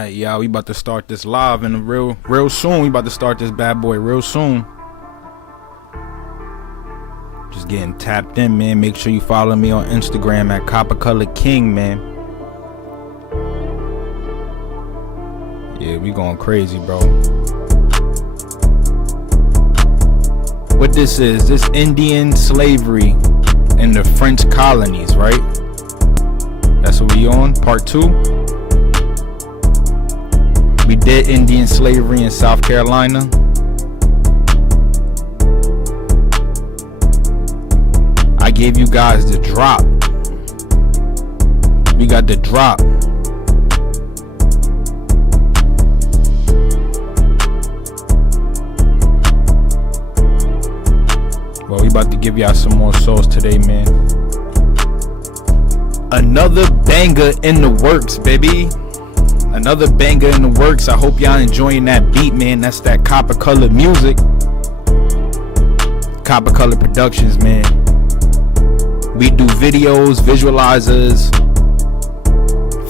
Alright, y'all, we about to start this live in real soon. We about to start this bad boy real soon. Just getting tapped in, man. Make sure you follow me on Instagram at Copper Color King, man. Yeah, we going crazy, bro. What this is Indian slavery in the French colonies, right? That's what we on, part 2. We did Indian slavery in South Carolina. I gave you guys the drop. We got the drop. Well, we about to give y'all some more souls today, man. Another banger in the works, baby. Another banger in the works. I hope y'all enjoying that beat, man. That's that Copper Color music. Copper Color Productions, man. We do videos, visualizers,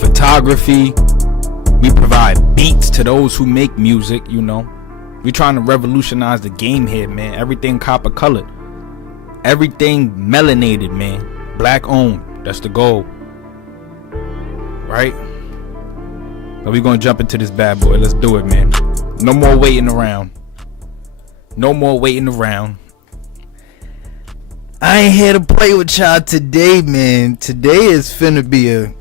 photography. We provide beats to those who make music, you know. We trying to revolutionize the game here, man. Everything copper colored. Everything melanated, man. Black owned. That's the goal. Right? But we gonna jump into this bad boy. Let's do it, man. No more waiting around. No more waiting around. I ain't here to play with y'all today, man. Today is finna be a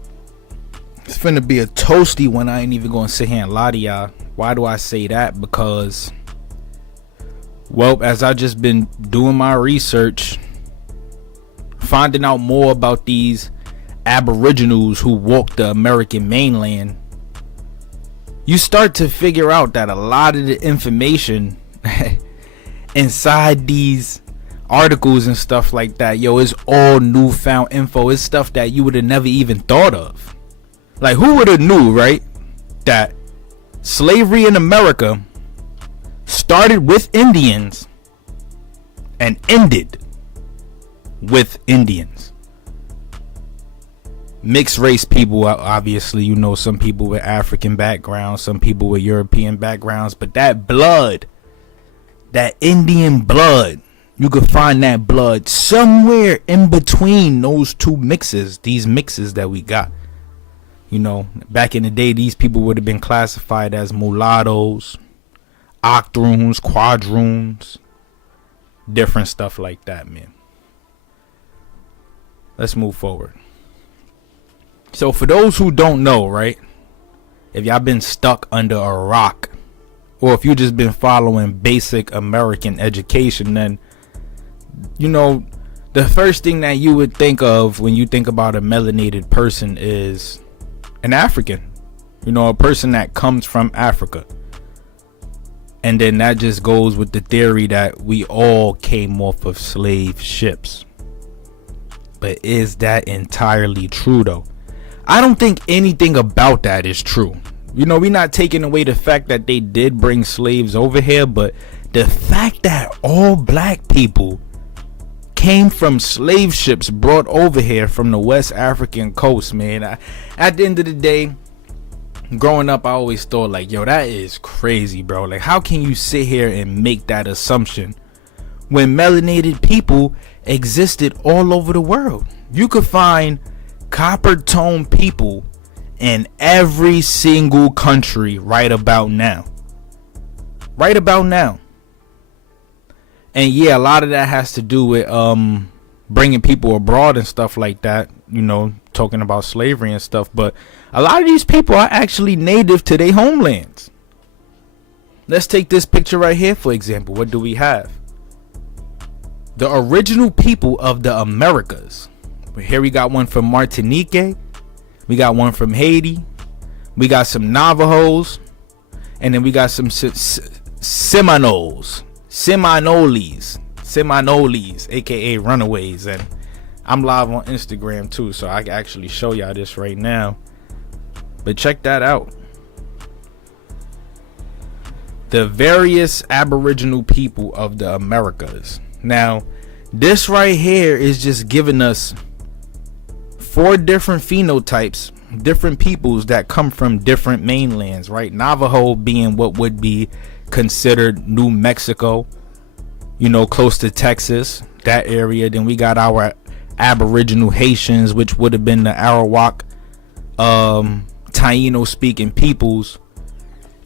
toasty one. I ain't even gonna sit here and lie to y'all. Why do I say that? Because, well, as I just been doing my research, finding out more about these aboriginals who walked the American mainland, you start to figure out that a lot of the information inside these articles and stuff like that, yo, is all newfound info. It's stuff that you would have never even thought of. Like, who would have knew, right, that slavery in America started with Indians and ended with Indians? Mixed race people, obviously, you know, some people with African backgrounds, some people with European backgrounds, but that blood, that Indian blood, you could find that blood somewhere in between those two mixes, these mixes that we got. You know, back in the day, these people would have been classified as mulattoes, octoroons, quadroons, different stuff like that, man. Let's move forward. So for those who don't know, right, if y'all been stuck under a rock, or if you just been following basic American education, then, you know, the first thing that you would think of when you think about a melanated person is an African, you know, a person that comes from Africa. And then that just goes with the theory that we all came off of slave ships. But is that entirely true, though? I don't think anything about that is true. You know, we're not taking away the fact that they did bring slaves over here, but the fact that all black people came from slave ships brought over here from the West African coast, man. At the end of the day, growing up, I always thought, like, yo, that is crazy, bro. Like, how can you sit here and make that assumption when melanated people existed all over the world? You could find copper tone people in every single country right about now. Right about now. And yeah, a lot of that has to do with bringing people abroad and stuff like that, you know, talking about slavery and stuff. But a lot of these people are actually native to their homelands. Let's take this picture right here, for example. What do we have? The original people of the Americas. Here we got one from Martinique. We got one from Haiti. We got some Navajos. And then we got some Seminoles, aka runaways. And I'm live on Instagram too, so I can actually show y'all this right now. But check that out. The various aboriginal people of the Americas. Now, this right here is just giving us 4 different phenotypes different peoples that come from different mainlands, right? Navajo being what would be considered New Mexico, close to Texas, that area. Then we got our Aboriginal Haitians, which would have been the Arawak, Taino speaking peoples.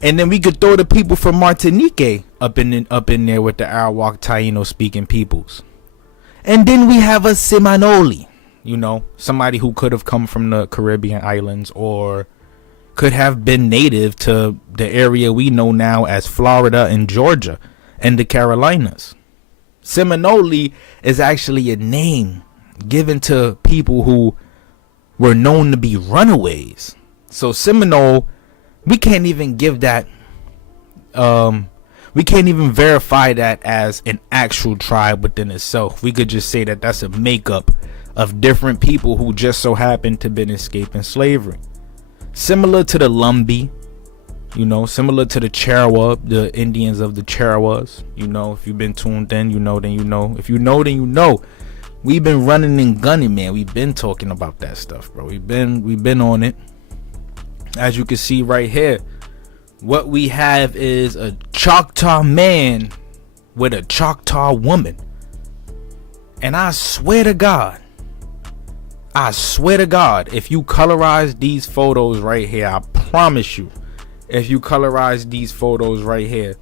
And then we could throw the people from Martinique up in there with the Arawak, Taino speaking peoples. And then we have a Seminole, somebody who could have come from the Caribbean islands or could have been native to the area we know now as Florida and Georgia and the Carolinas. Seminole is actually a name given to people who were known to be runaways. So Seminole, we can't even give that, we can't even verify that as an actual tribe within itself. We could just say that that's a makeup of different people who just so happened to been escaping slavery. Similar to the Lumbee, similar to the Cherawa, the Indians of the Cherawas. If you've been tuned in, then you know. If you know, then you know. We've been running and gunning, man. We've been talking about that stuff, bro. We've been on it. As you can see right here, what we have is a Choctaw man with a Choctaw woman. And I swear to God, if you colorize these photos right here, I promise you, if you colorize these photos right here,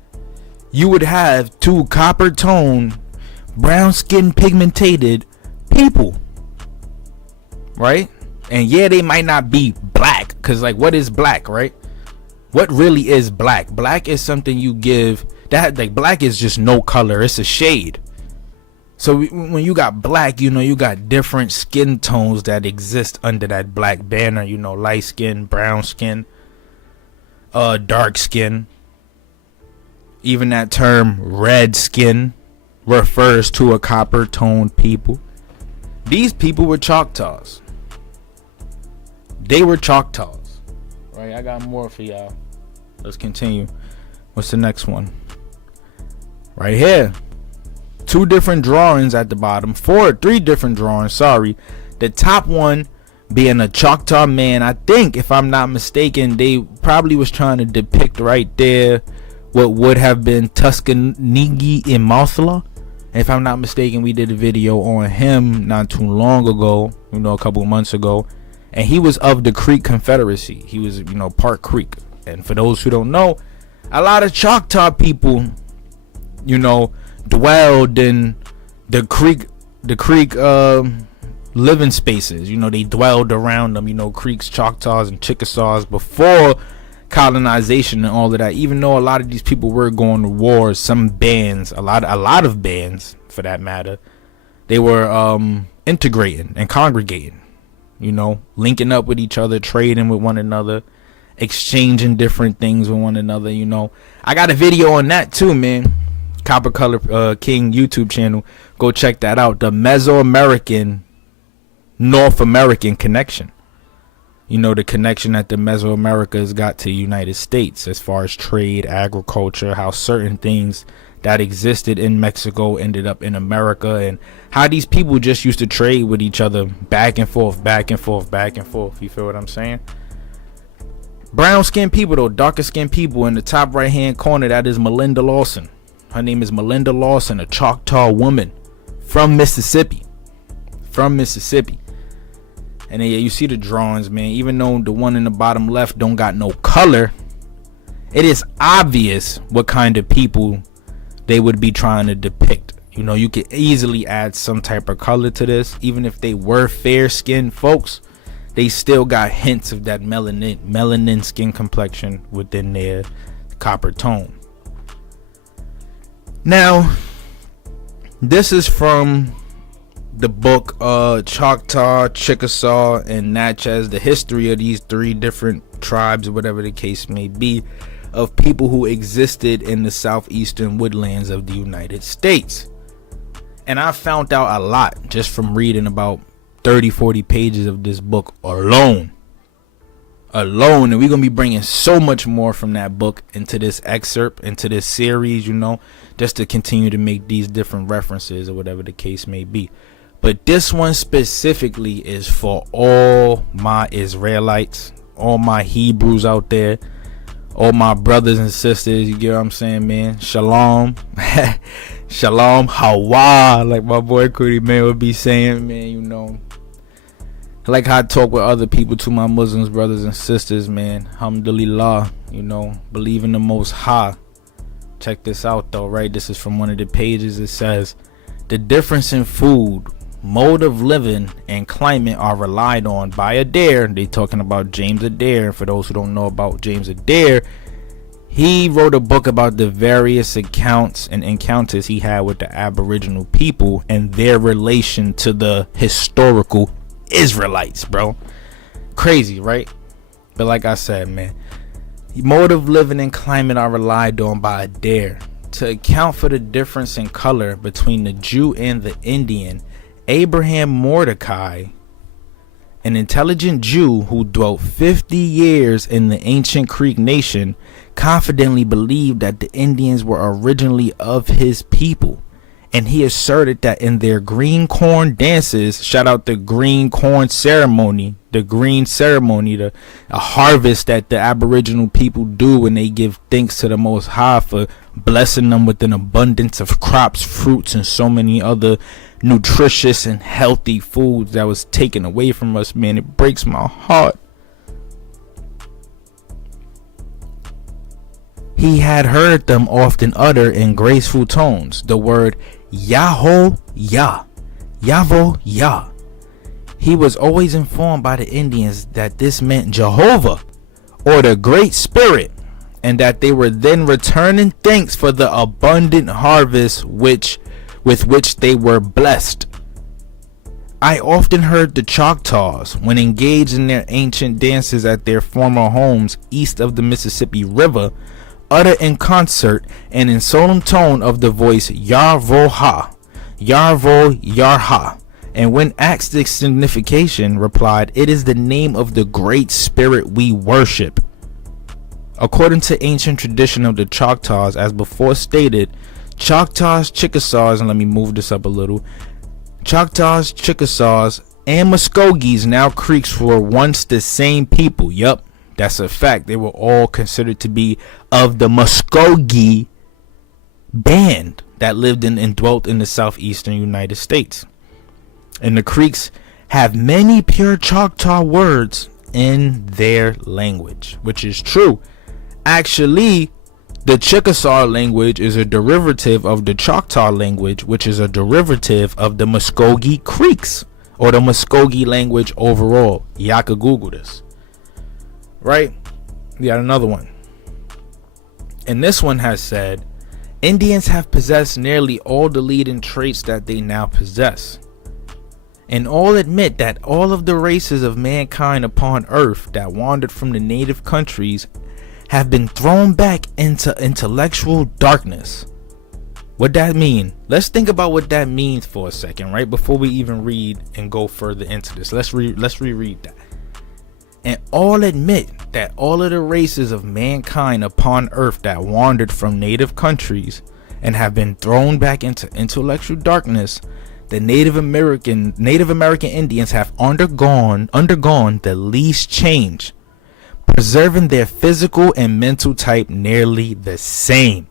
you would have two copper tone, brown skin pigmented people, right? And yeah, they might not be black, because like, what is black, right? What really is black? Black is something you give that, like, black is just no color, it's a shade. So when you got black, you got different skin tones that exist under that black banner. Light skin, brown skin, dark skin. Even that term red skin refers to a copper toned people. These people were Choctaws. They were Choctaws. Right, I got more for y'all. Let's continue. What's the next one? Right here. Two different drawings at the bottom. Three different drawings, sorry. The top one being a Choctaw man. I think, if I'm not mistaken, they probably was trying to depict right there what would have been Tuskegee in Mausala. If I'm not mistaken, we did a video on him not too long ago, a couple of months ago. And he was of the Creek Confederacy. He was, part Creek. And for those who don't know, a lot of Choctaw people, dwelled in the creek living spaces. They dwelled around them, Creeks, Choctaws, and Chickasaws before colonization and all of that. Even though a lot of these people were going to wars, some bands, a lot of bands for that matter, they were integrating and congregating, linking up with each other, trading with one another, exchanging different things with one another. I got a video on that too, man. Copper Color King YouTube channel. Go check that out. The Mesoamerican North American connection. The connection that the Mesoamericas got to the United States as far as trade, agriculture, how certain things that existed in Mexico ended up in America, and how these people just used to trade with each other back and forth, back and forth, back and forth. You feel what I'm saying? Brown skinned people, though, darker skinned people. In the top right hand corner, that is Melinda Lawson. Her name is Melinda Lawson, a Choctaw woman from Mississippi. And then, yeah, you see the drawings, man. Even though the one in the bottom left don't got no color, it is obvious what kind of people they would be trying to depict. You could easily add some type of color to this. Even if they were fair-skinned folks, they still got hints of that melanin skin complexion within their copper tone. Now, this is from the book Choctaw, Chickasaw, and Natchez, the history of these three different tribes, whatever the case may be, of people who existed in the southeastern woodlands of the United States. And I found out a lot just from reading about 30-40 pages of this book alone. And we're gonna be bringing so much more from that book into this excerpt, into this series, just to continue to make these different references or whatever the case may be. But this one specifically is for all my Israelites, all my Hebrews out there, all my brothers and sisters. You get what I'm saying, man? Shalom. Shalom Hawa, like my boy Cootie Man would be saying, man. You know, I like how I talk with other people, to my Muslims brothers and sisters, man. Alhamdulillah, you know, believe in the Most High. Check this out though, right? This is from one of the pages. It says, the difference in food, mode of living, and climate are relied on by Adair. They talking about James Adair. For those who don't know about James Adair, he wrote a book about the various accounts and encounters he had with the Aboriginal people and their relation to the historical Israelites, bro. Crazy, right? But like I said, man, mode of living and climate are relied on by Adair to account for the difference in color between the Jew and the Indian. Abraham Mordecai, an intelligent Jew who dwelt 50 years in the ancient Creek nation, confidently believed that the Indians were originally of his people, and he asserted that in their green corn dances, shout out the green corn ceremony, a harvest that the Aboriginal people do when they give thanks to the Most High for blessing them with an abundance of crops, fruits, and so many other nutritious and healthy foods that was taken away from us. Man, it breaks my heart. He had heard them often utter in graceful tones the word Yahoo Yah, Yavo Yah. He was always informed by the Indians that this meant Jehovah or the Great Spirit, and that they were then returning thanks for the abundant harvest with which they were blessed. I often heard the Choctaws, when engaged in their ancient dances at their former homes east of the Mississippi River, utter in concert and in solemn tone of the voice Yarvo-ha, Yarvo-yarha, and when asked its signification, replied, "It is the name of the Great Spirit we worship." According to ancient tradition of the Choctaws, as before stated, Choctaws, Chickasaws, and let me move this up a little, Choctaws, Chickasaws, and Muskogees, now Creeks, were once the same people. Yup, that's a fact. They were all considered to be of the Muskogee band that lived in and dwelt in the southeastern United States. And the Creeks have many pure Choctaw words in their language, which is true. Actually, the Chickasaw language is a derivative of the Choctaw language, which is a derivative of the Muskogee Creeks, or the Muskogee language overall. Y'all could Google this. Right? We got another one. And this one has said, Indians have possessed nearly all the leading traits that they now possess. And all admit that all of the races of mankind upon earth that wandered from the native countries have been thrown back into intellectual darkness. What that mean? Let's think about what that means for a second, right? Before we even read and go further into this. Let's reread that. And all admit that all of the races of mankind upon earth that wandered from native countries and have been thrown back into intellectual darkness, the Native American Indians have undergone the least change, preserving their physical and mental type nearly the same.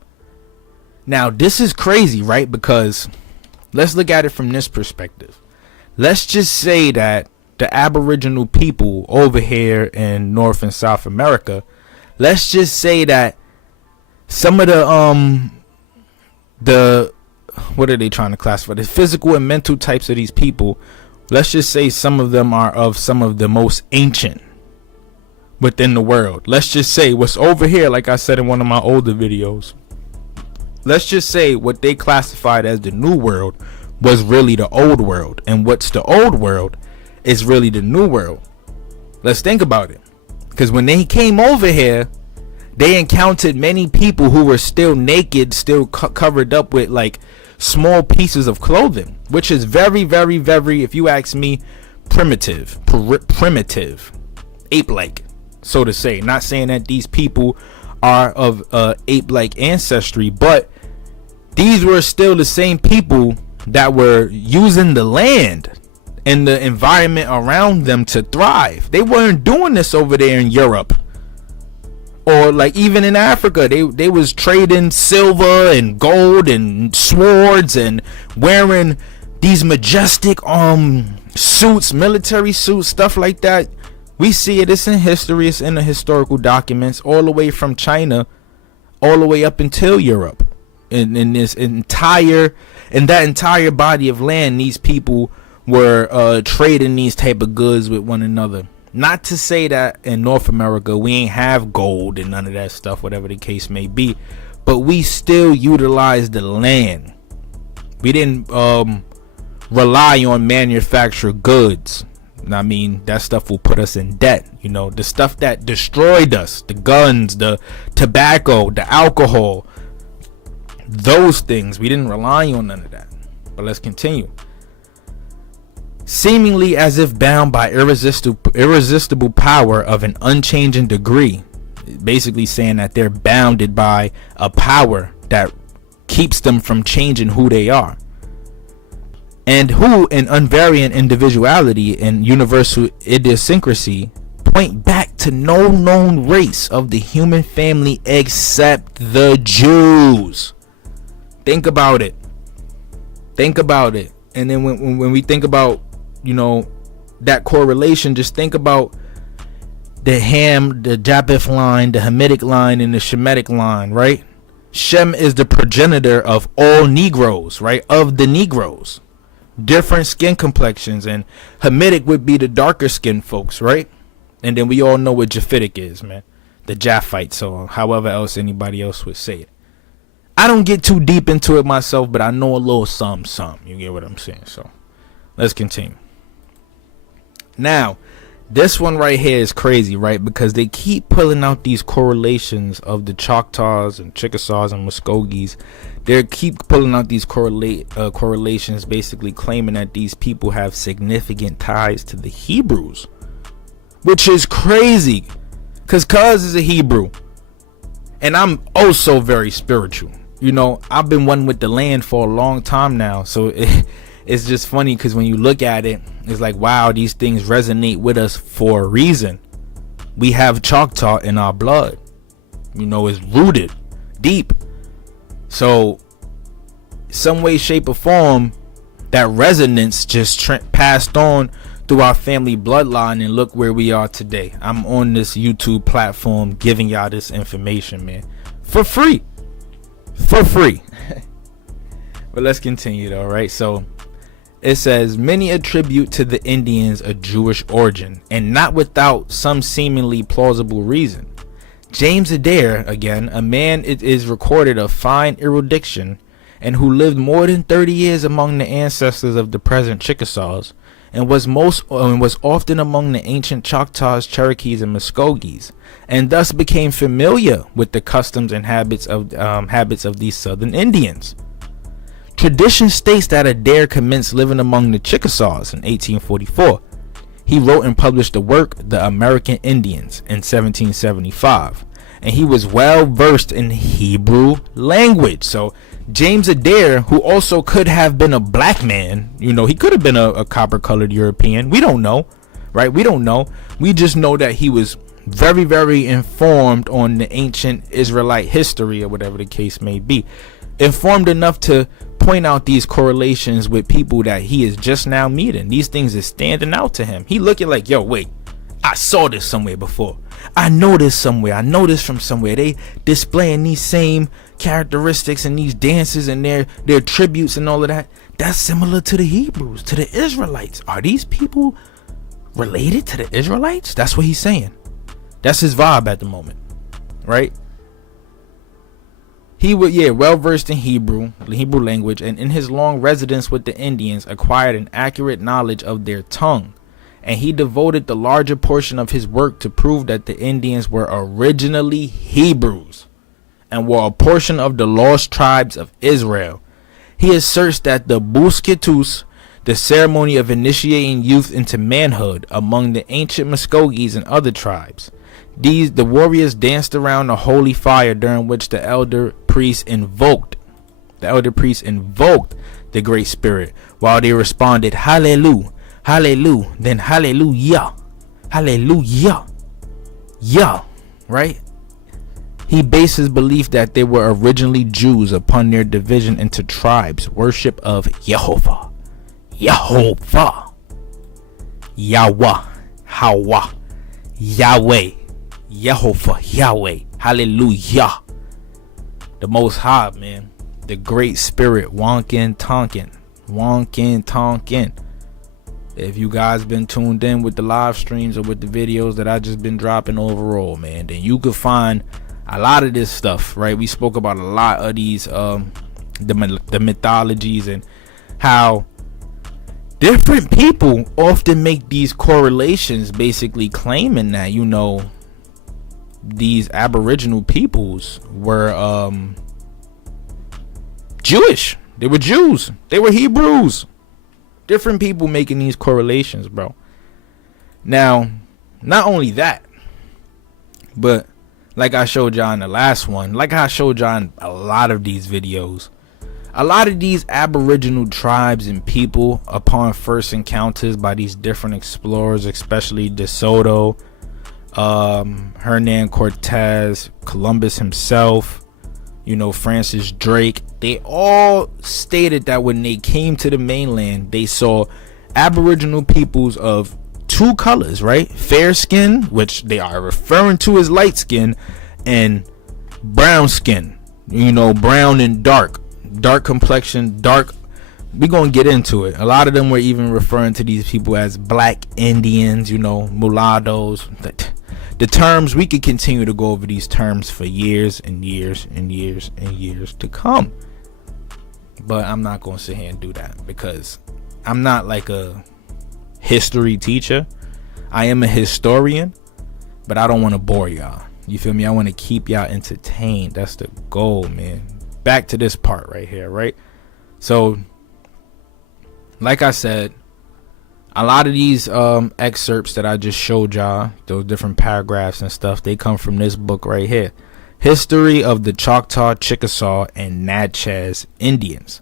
Now, this is crazy, right? Because let's look at it from this perspective. Let's just say that the Aboriginal people over here in North and South America, let's just say that some of the what are they trying to classify? The physical and mental types of these people, let's just say some of them are of some of the most ancient within the world. Let's just say what's over here, like I said in one of my older videos, let's just say what they classified as the new world was really the old world, and what's the old world is really the new world. Let's think about it, because when they came over here, they encountered many people who were still naked, still covered up with like small pieces of clothing, which is very, very, very, if you ask me, primitive, ape-like, so to say. Not saying that these people are of ape-like ancestry, but these were still the same people that were using the land and the environment around them to thrive. They weren't doing this over there in Europe, or like even in Africa. They was trading silver and gold and swords and wearing these majestic suits, military suits, stuff like that. We see it. It's in history. It's in the historical documents, all the way from China all the way up until Europe. In that entire body of land, these people were trading these type of goods with one another. Not to say that in North America we ain't have gold and none of that stuff, whatever the case may be, but we still utilize the land. We didn't rely on manufactured goods. I mean, that stuff will put us in debt. You know, the stuff that destroyed us, the guns, the tobacco, the alcohol, those things, we didn't rely on none of that. But let's continue. Seemingly as if bound by irresistible power of an unchanging degree, basically saying that they're bounded by a power that keeps them from changing who they are, and who in unvarying individuality and universal idiosyncrasy point back to no known race of the human family except the Jews. Think about it. And then when we think about, you know, that correlation, just think about the Japheth line, the Hamitic line, and the Shemitic line, right? Shem is the progenitor of all Negroes, right? Of the Negroes. Different skin complexions, and Hamitic would be the darker skinned folks, right? And then we all know what Japhetic is, man. The Japhites, or however else anybody else would say it. I don't get too deep into it myself, but I know a little some. You get what I'm saying? So let's continue. Now, this one right here is crazy, right? Because they keep pulling out these correlations of the Choctaws and Chickasaws and Muskogees. They keep pulling out these correlations, basically claiming that these people have significant ties to the Hebrews, which is crazy, because Cuz is a Hebrew, and I'm also very spiritual. You know, I've been one with the land for a long time now, so it's just funny because when you look at it, it's like, wow, these things resonate with us for a reason. We have Choctaw in our blood. You know, it's rooted deep. So some way, shape, or form, that resonance just passed on through our family bloodline, and look where we are today. I'm on this YouTube platform giving y'all this information, man, for free. But let's continue though, right? So it says, many attribute to the Indians a Jewish origin, and not without some seemingly plausible reason. James Adair, again, a man it is recorded of fine erudition, and who lived more than 30 years among the ancestors of the present Chickasaws, and was often among the ancient Choctaws, Cherokees, and Muskogees, and thus became familiar with the customs and habits of these southern Indians. Tradition states that Adair commenced living among the Chickasaws in 1844. He wrote and published the work The American Indians in 1775, and he was well versed in Hebrew language. So James Adair, who also could have been a black man, you know, he could have been a copper-colored European. We don't know, right? We don't know. We just know that he was very, very informed on the ancient Israelite history, or whatever the case may be. Informed enough to point out these correlations with people that he is just now meeting. These things is standing out to him. He looking like, yo, wait, I saw this somewhere before. I know this somewhere. I know this from somewhere. They displaying these same characteristics and these dances and their tributes and all of that. That's similar to the Hebrews, to the Israelites. Are these people related to the Israelites? That's what he's saying. That's his vibe at the moment, right? He was, well versed in Hebrew language, and in his long residence with the Indians, acquired an accurate knowledge of their tongue. And he devoted the larger portion of his work to prove that the Indians were originally Hebrews and were a portion of the lost tribes of Israel. He asserts that the Buskitus, the ceremony of initiating youth into manhood among the ancient Muskogees and other tribes. The warriors danced around a holy fire, during which the elder priest invoked the Great Spirit, while they responded, Hallelujah, Hallelujah, then Hallelujah, Hallelujah, yeah, right? He based his belief that they were originally Jews upon their division into tribes, worship of Yehovah, Yehovah, Yahweh, Hawa, Yahweh, Yehovah, Yahweh, Hallelujah. The Most High, man. The Great Spirit, Wonkin Tonkin. Wonkin Tonkin. If you guys been tuned in with the live streams or with the videos that I just been dropping overall, man, then you could find a lot of this stuff, right? We spoke about a lot of these the mythologies and how different people often make these correlations, basically claiming that, you know, these Aboriginal peoples were Jewish. They were Jews. They were Hebrews. Different people making these correlations, bro. Now, not only that, but like I showed y'all in the last one, like I showed y'all in a lot of these videos, a lot of these Aboriginal tribes and people, upon first encounters by these different explorers, especially De Soto, Hernan Cortez, Columbus himself, you know, Francis Drake, they all stated that when they came to the mainland, they saw Aboriginal peoples of two colors, right? Fair skin, which they are referring to as light skin, and brown skin, you know, brown and dark complexion, dark. We're gonna get into it. A lot of them were even referring to these people as black Indians, you know, mulattoes. The terms, we could continue to go over these terms for years and years and years and years to come, but I'm not gonna sit here and do that because I'm not like a history teacher. I am a historian, but I don't want to bore y'all. You feel me? I want to keep y'all entertained. That's the goal, man. Back to this part right here, right? So, like I said, a lot of these excerpts that I just showed y'all, those different paragraphs and stuff, they come from this book right here, History of the Choctaw, Chickasaw, and Natchez Indians.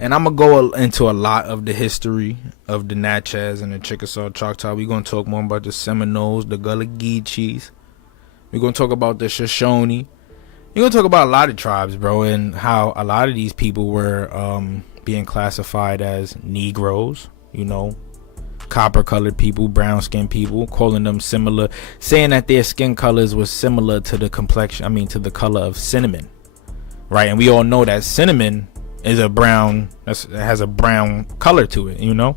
And I'm going to go into a lot of the history of the Natchez and the Chickasaw, Choctaw. We're going to talk more about the Seminoles, the Gullah Geechees. We're going to talk about the Shoshone. We're going to talk about a lot of tribes, bro, and how a lot of these people were being classified as Negroes, you know, copper colored people, brown skinned people, calling them similar, saying that their skin colors was similar to the complexion, to the color of cinnamon, right? And we all know that cinnamon is a brown, has a brown color to it, you know,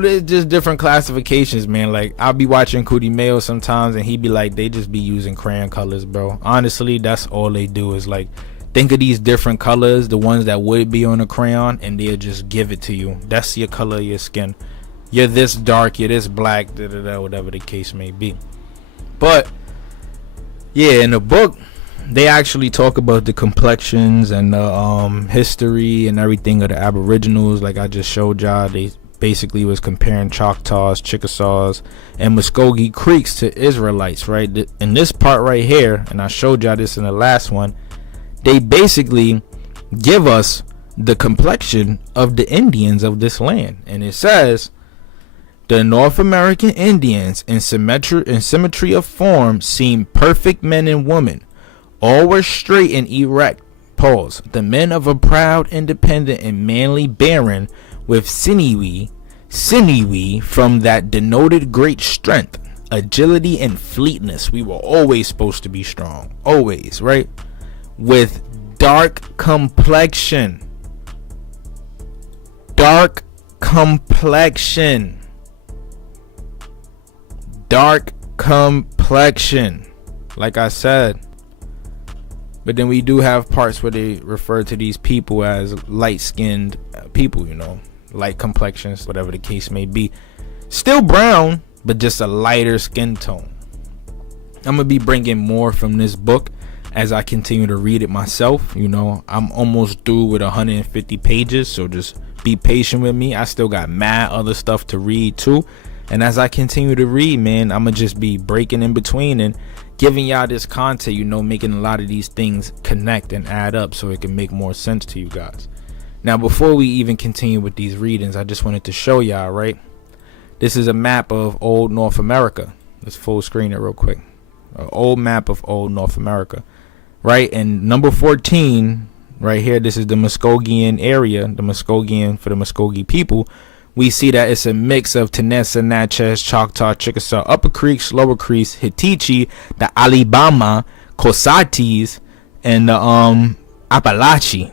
there's just different classifications, man. Like, I'll be watching Cootie Mayo sometimes and he'd be like, they just be using crayon colors, bro. Honestly, that's all they do is like, think of these different colors, the ones that would be on a crayon, and they'll just give it to you. That's your color of your skin. You're this dark, you're this black, whatever the case may be. But yeah, in the book, they actually talk about the complexions and the history and everything of the Aboriginals. Like I just showed y'all, they basically was comparing Choctaws, Chickasaws, and Muskogee Creeks to Israelites, right? In this part right here, and I showed y'all this in the last one, they basically give us the complexion of the Indians of this land. And it says, the North American Indians in symmetry of form seem perfect men and women. All were straight and erect. Pause. The men of a proud, independent, and manly bearing, with sinewy from that denoted great strength, agility, and fleetness. We were always supposed to be strong. Always, right? With dark complexion. Dark complexion. Like I said. But then we do have parts where they refer to these people as light-skinned people, you know, light complexions, whatever the case may be. Still brown, but just a lighter skin tone. I'm going to be bringing more from this book as I continue to read it myself. You know, I'm almost through with 150 pages, so just be patient with me. I still got mad other stuff to read too. And as I continue to read, man, I'm going to just be breaking in between and giving y'all this content, you know, making a lot of these things connect and add up so it can make more sense to you guys. Now, before we even continue with these readings, I just wanted to show y'all, right? This is a map of old North America. Let's full screen it real quick. An old map of old North America, right? And number 14, right here, this is the Muskogean area, the Muskogean for the Muskogee people. We see that it's a mix of Tenessa, Natchez, Choctaw, Chickasaw, Upper Creeks, Lower Creeks, Hittichi, the Alabama, Cosatis, and the Appalachee.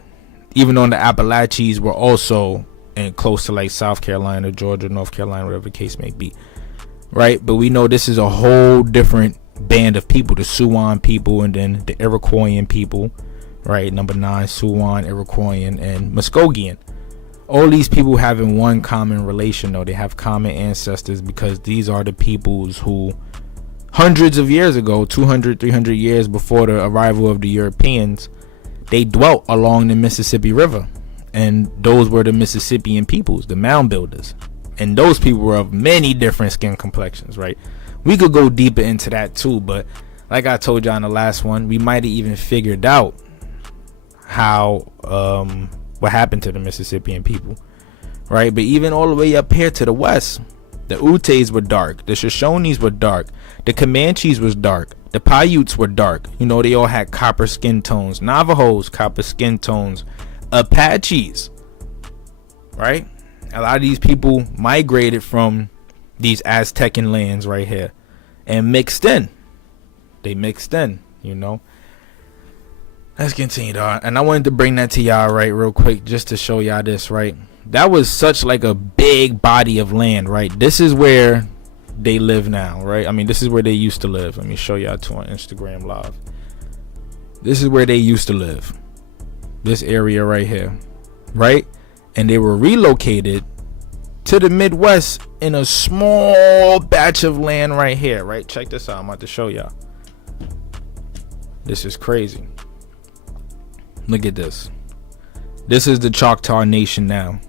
Even though the Appalachies were also in close to like South Carolina, Georgia, North Carolina, whatever the case may be, right? But we know this is a whole different band of people, the Siouan people, and then the Iroquoian people, right? Number 9, Siouan, Iroquoian, and Muskogean. All these people having one common relation, though. They have common ancestors, because these are the peoples who hundreds of years ago, 200, 300 years before the arrival of the Europeans, they dwelt along the Mississippi River. And those were the Mississippian peoples, the mound builders. And those people were of many different skin complexions, right? We could go deeper into that too, but like I told y'all in the last one, we might have even figured out how what happened to the Mississippian people, right? But even all the way up here to the west, the Utes were dark, the Shoshones were dark, the Comanches was dark, the Paiutes were dark. You know, they all had copper skin tones. Navajos, copper skin tones. Apaches, right? A lot of these people migrated from these Aztecan lands right here and mixed in. They mixed in, you know. Let's continue, dog. And I wanted to bring that to y'all right real quick, just to show y'all this, right? That was such like a big body of land, right? This is where they live now, right? I mean, this is where they used to live. Let me show y'all too on Instagram Live. This is where they used to live. This area right here, right? And they were relocated to the Midwest in a small batch of land right here, right? Check this out. I'm about to show y'all. This is crazy. Look at this. This is the Choctaw Nation now.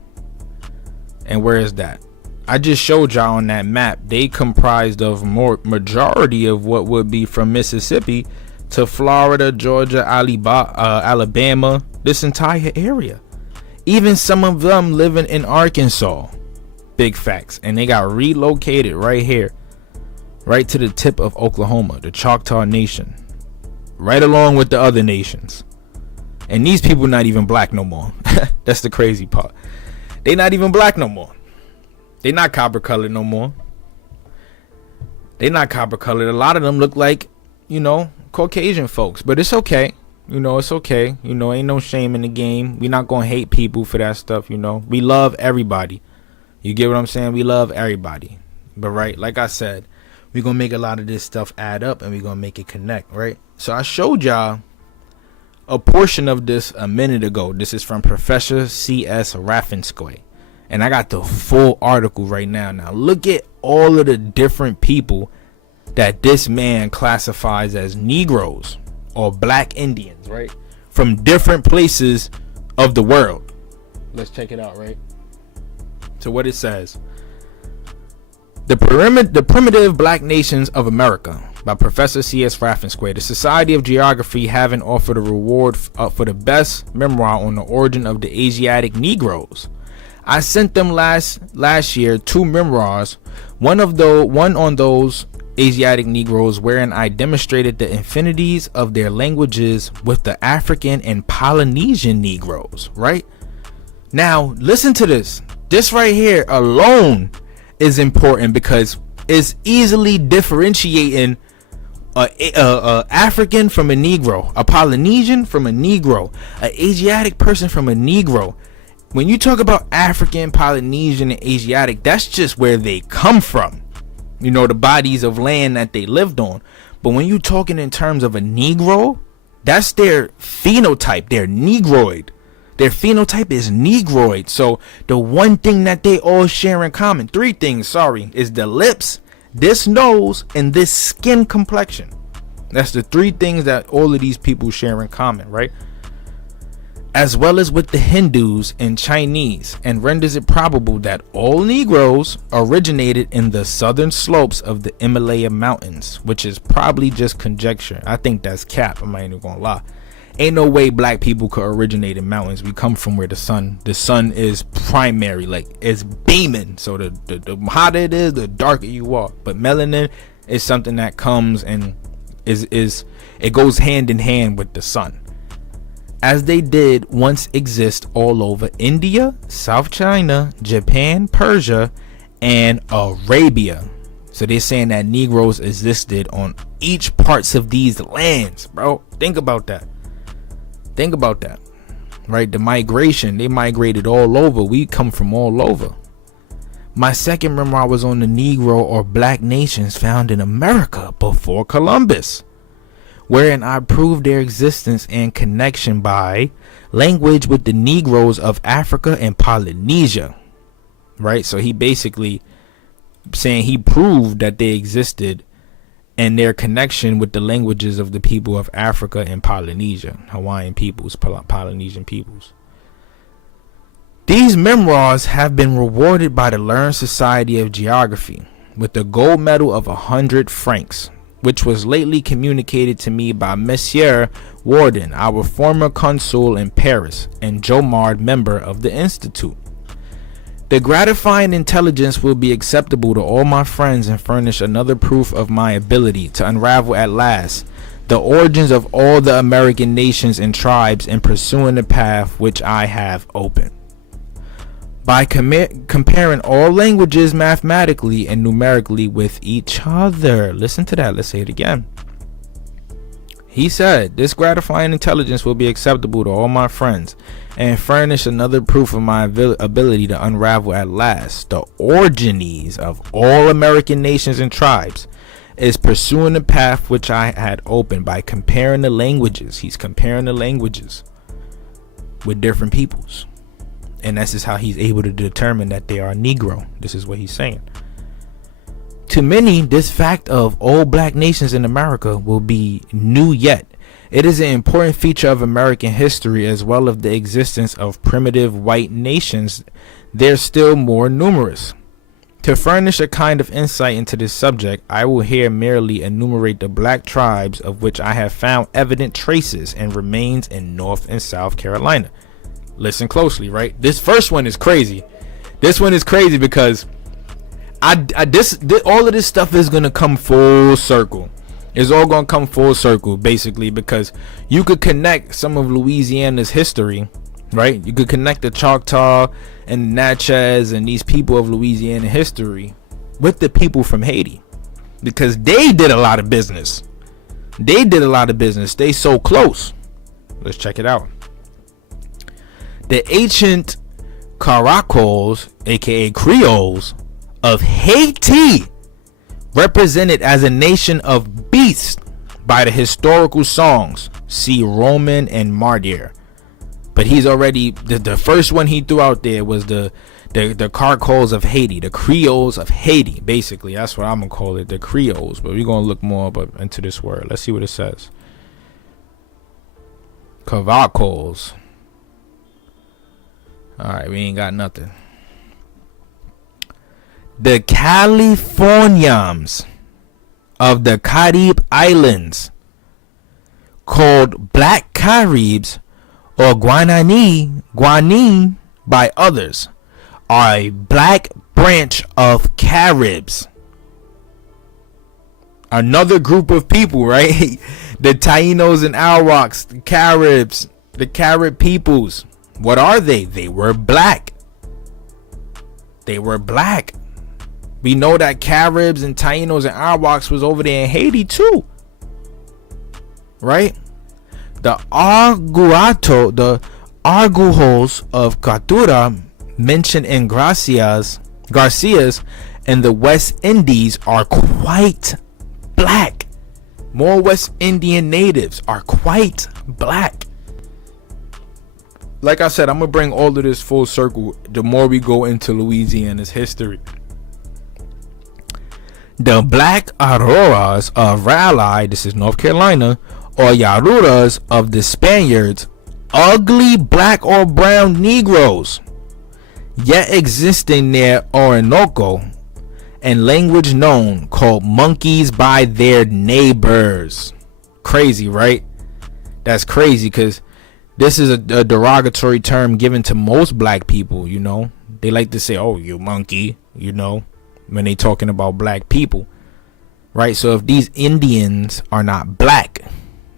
And where is that? I just showed y'all on that map. They comprised of majority of what would be from Mississippi to Florida, Georgia, Alabama, this entire area. Even some of them living in Arkansas. Big facts. And they got relocated right here, right to the tip of Oklahoma, the Choctaw Nation, right along with the other nations. And these people not even black no more. That's the crazy part. They not even black no more. They not copper colored no more. They not copper colored. A lot of them look like, you know, Caucasian folks. But it's okay. You know, it's okay. You know, ain't no shame in the game. We not gonna hate people for that stuff, you know. We love everybody. You get what I'm saying? We love everybody. But right, like I said, we gonna make a lot of this stuff add up, and we gonna make it connect, right? So I showed y'all a portion of this a minute ago. This is from Professor C.S. Raffensquay. And I got the full article right now. Now look at all of the different people that this man classifies as Negroes or Black Indians, right? From different places of the world. Let's check it out, right? So what it says. The Primitive Black Nations of America by Professor C.S. Raffensquay. The Society of Geography having offered a reward for the best memoir on the origin of the Asiatic Negroes. I sent them last year 2 memoirs, one on those Asiatic Negroes, wherein I demonstrated the affinities of their languages with the African and Polynesian Negroes, right? Now, listen to this. This right here alone is important because it's easily differentiating a African from a Negro, a Polynesian from a Negro, an Asiatic person from a Negro. When you talk about African, Polynesian, and Asiatic, that's just where they come from. You know, the bodies of land that they lived on. But when you're talking in terms of a Negro, that's their phenotype. They're Negroid. Their phenotype is Negroid. So the one thing that they all share in common, 3 things, is the lips, this nose, and this skin complexion. That's the 3 things that all of these people share in common, right? As well as with the Hindus and Chinese, and renders it probable that all Negroes originated in the southern slopes of the Himalaya mountains, which is probably just conjecture. I think that's cap, I'm not even gonna lie. Ain't no way black people could originate in mountains. We come from where the sun is primary, like it's beaming. So the hotter it is, the darker you are. But melanin is something that comes and is it goes hand in hand with the sun. As they did once exist all over India, South China, Japan, Persia, and Arabia. So they're saying that Negroes existed on each parts of these lands, bro. Think about that. Right? The migration, they migrated all over. We come from all over. My second memoir was on the Negro or black nations found in America before Columbus, wherein I proved their existence and connection by language with the Negroes of Africa and Polynesia. Right? So he basically saying he proved that they existed and their connection with the languages of the people of Africa and Polynesia, Hawaiian peoples, Polynesian peoples. These memoirs have been rewarded by the Learned Society of Geography with the gold medal of 100 francs, which was lately communicated to me by Monsieur Warden, our former consul in Paris, and Jomard, member of the Institute. The gratifying intelligence will be acceptable to all my friends and furnish another proof of my ability to unravel at last the origins of all the American nations and tribes in pursuing the path which I have opened. By comparing all languages mathematically and numerically with each other. Listen to that. Let's say it again. He said, this gratifying intelligence will be acceptable to all my friends and furnish another proof of my ability to unravel at last the origins of all American nations and tribes is pursuing the path which I had opened by comparing the languages. He's comparing the languages with different peoples. And this is how he's able to determine that they are Negro. This is what he's saying. To many, this fact of all black nations in America will be new yet. It is an important feature of American history as well as the existence of primitive white nations. They're still more numerous. To furnish a kind of insight into this subject, I will here merely enumerate the black tribes of which I have found evident traces and remains in North and South Carolina. Listen closely, right? This first one is crazy. This one is crazy because all of this stuff is gonna come full circle. It's all gonna come full circle, basically, because you could connect some of Louisiana's history, right? You could connect the Choctaw and Natchez and these people of Louisiana history with the people from Haiti, because they did a lot of business. They so close. Let's check it out. The ancient Caracoles, aka Creoles, of Haiti, represented as a nation of beasts by the historical songs, see Roman and Martyr. But he's already, the first one he threw out there was the Caracoles of Haiti, the Creoles of Haiti. Basically, that's what I'm gonna call it, the Creoles. But we're gonna look more into this word. Let's see what it says. Caracoles. All right, we ain't got nothing. The Californians of the Carib Islands, called Black Caribs or Guanine by others, are a black branch of Caribs. Another group of people, right? The Taínos and Arawaks, the Caribs, the Carib peoples. What are they? They were black. We know that Caribs and Taínos and Arawaks was over there in Haiti too, right? The Argujos of Catura, mentioned in Garcias and the West Indies, are quite black. More West Indian natives are quite black. Like I said, I'm gonna bring all of this full circle the more we go into Louisiana's history. The Black Auroras of Raleigh, this is North Carolina, or Yaruras of the Spaniards, ugly black or brown Negroes, yet existing near Orinoco, and language known, called monkeys by their neighbors. Crazy, right? That's crazy because this is a derogatory term given to most black people, you know. They like to say, oh, you monkey, you know, when they talking about black people, right? So if these Indians are not black,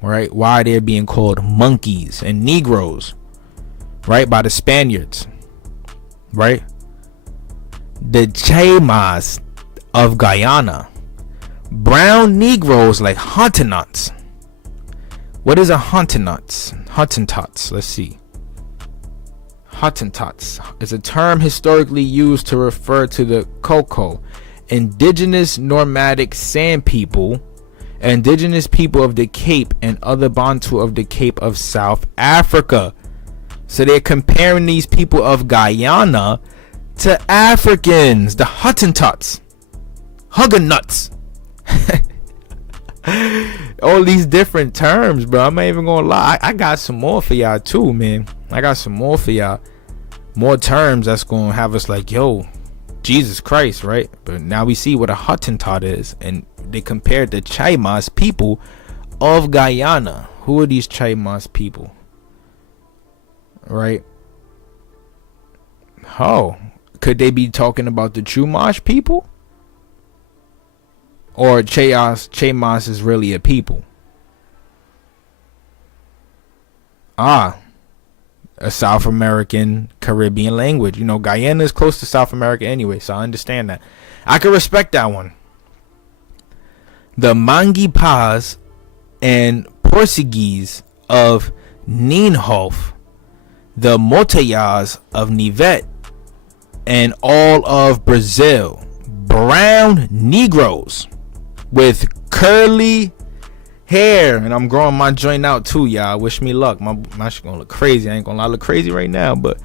right, why are they being called monkeys and Negroes, right, by the Spaniards, right? The Chaymas of Guyana, brown Negroes like Hottentots. What is a Hottentots? Hottentots, let's see. Hottentots is a term historically used to refer to the Coco, indigenous nomadic sand people, indigenous people of the Cape and other Bantu of the Cape of South Africa. So they're comparing these people of Guyana to Africans, the Hottentots, Huguenots. All these different terms, bro. I'm not even gonna lie. I got some more for y'all too, man. I got some more for y'all. More terms that's gonna have us like, yo, Jesus Christ, right? But now we see what a Hottentot is, and they compared the Chaymas people of Guyana. Who are these Chaymas people? Right? Oh, could they be talking about the Chumash people? Or Chaymas is really a people? A South American Caribbean language. You know, Guyana is close to South America anyway, so I understand that. I can respect that one. The Mangipas and Portuguese of Ninhof, the Motayas of Nivet, and all of Brazil, brown Negroes with curly hair. And I'm growing my joint out too, y'all. Wish me luck. My shit gonna look crazy. I ain't gonna lie, I look crazy right now, but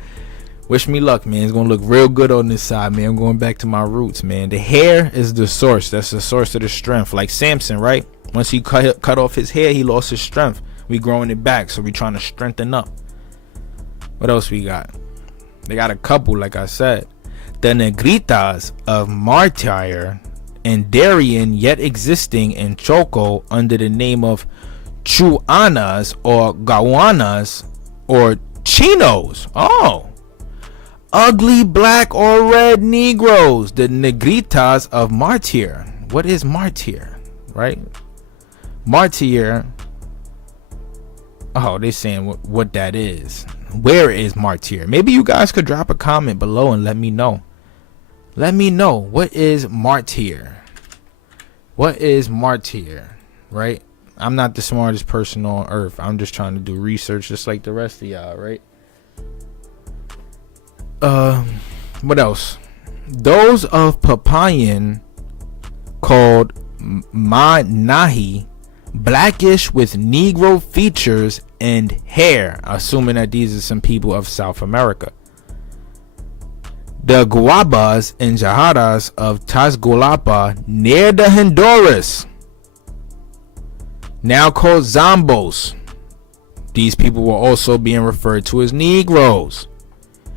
wish me luck, man. It's gonna look real good on this side, man. I'm going back to my roots, man. The hair is the source. That's the source of the strength. Like Samson, right? Once he cut off his hair, he lost his strength. We growing it back, so we trying to strengthen up. What else we got? They got a couple, like I said. The Negritas of Martyr and Darien, yet existing in Choco under the name of Chuanas or Gawanas or Chinos. Oh, ugly black or red Negroes. The Negritas of Martyr. What is Martyr? Right? Martyr. Oh, they're saying what that is. Where is Martyr? Maybe you guys could drop a comment below and let me know. Let me know, what is Martyr? What is Martyr? Right? I'm not the smartest person on earth. I'm just trying to do research just like the rest of y'all, right? What else? Those of Papayan called Manahi, blackish with Negro features and hair, assuming that these are some people of South America. The Guabas and Jaharas of Tasgolapa near the Honduras, now called Zombos. These people were also being referred to as Negroes.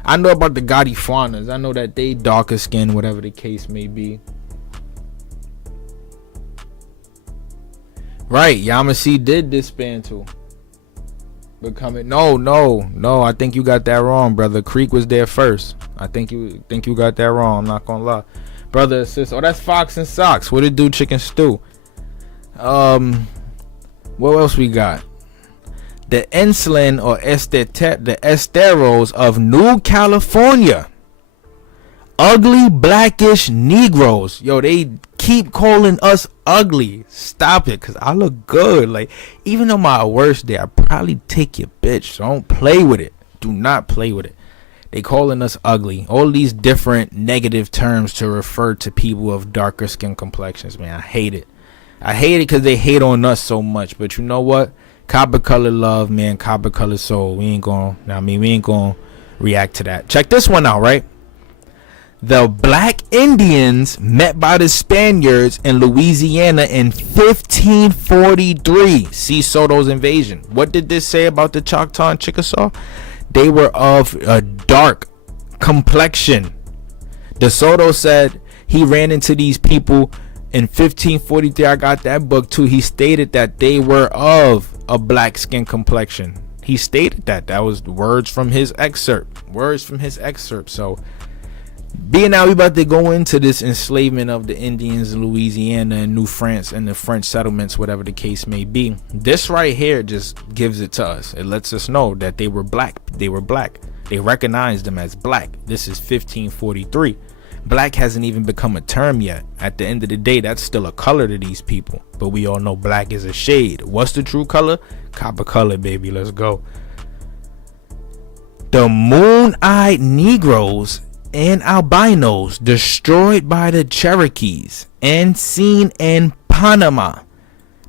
I know about the Garifuanas. I know that they darker skin, whatever the case may be. Right, Yamasee did dismantle. Becoming no. I think you got that wrong, brother. Creek was there first. I think you got that wrong. I'm not gonna lie, brother. Sis, oh, that's Fox and Socks. What it do, chicken stew? What else we got? The Enslin or the Esteros of New California, ugly blackish Negroes. Yo, they keep calling us ugly. Stop it, cause I look good. Like, even on my worst day, I probably take your bitch. So don't play with it. Do not play with it. They calling us ugly. All these different negative terms to refer to people of darker skin complexions, man. I hate it. I hate it because they hate on us so much. But you know what? Copper color love, man. Copper color soul. We ain't gonna react to that. Check this one out, right? The black Indians met by the Spaniards in Louisiana in 1543. See Soto's invasion. What did this say about the Choctaw and Chickasaw? They were of a dark complexion. De Soto said he ran into these people In 1543, I got that book too. He stated that they were of a black skin complexion. He stated that. That was words from his excerpt. Words from his excerpt. So, being now we about to go into this enslavement of the Indians in Louisiana and New France and the French settlements, whatever the case may be. This right here just gives it to us. It lets us know that they were black. They were black. They recognized them as black. This is 1543. Black hasn't even become a term yet. At the end of the day, that's still a color to these people. But we all know black is a shade. What's the true color? Copper color, baby. Let's go. The moon-eyed Negroes and albinos destroyed by the Cherokees and seen in Panama.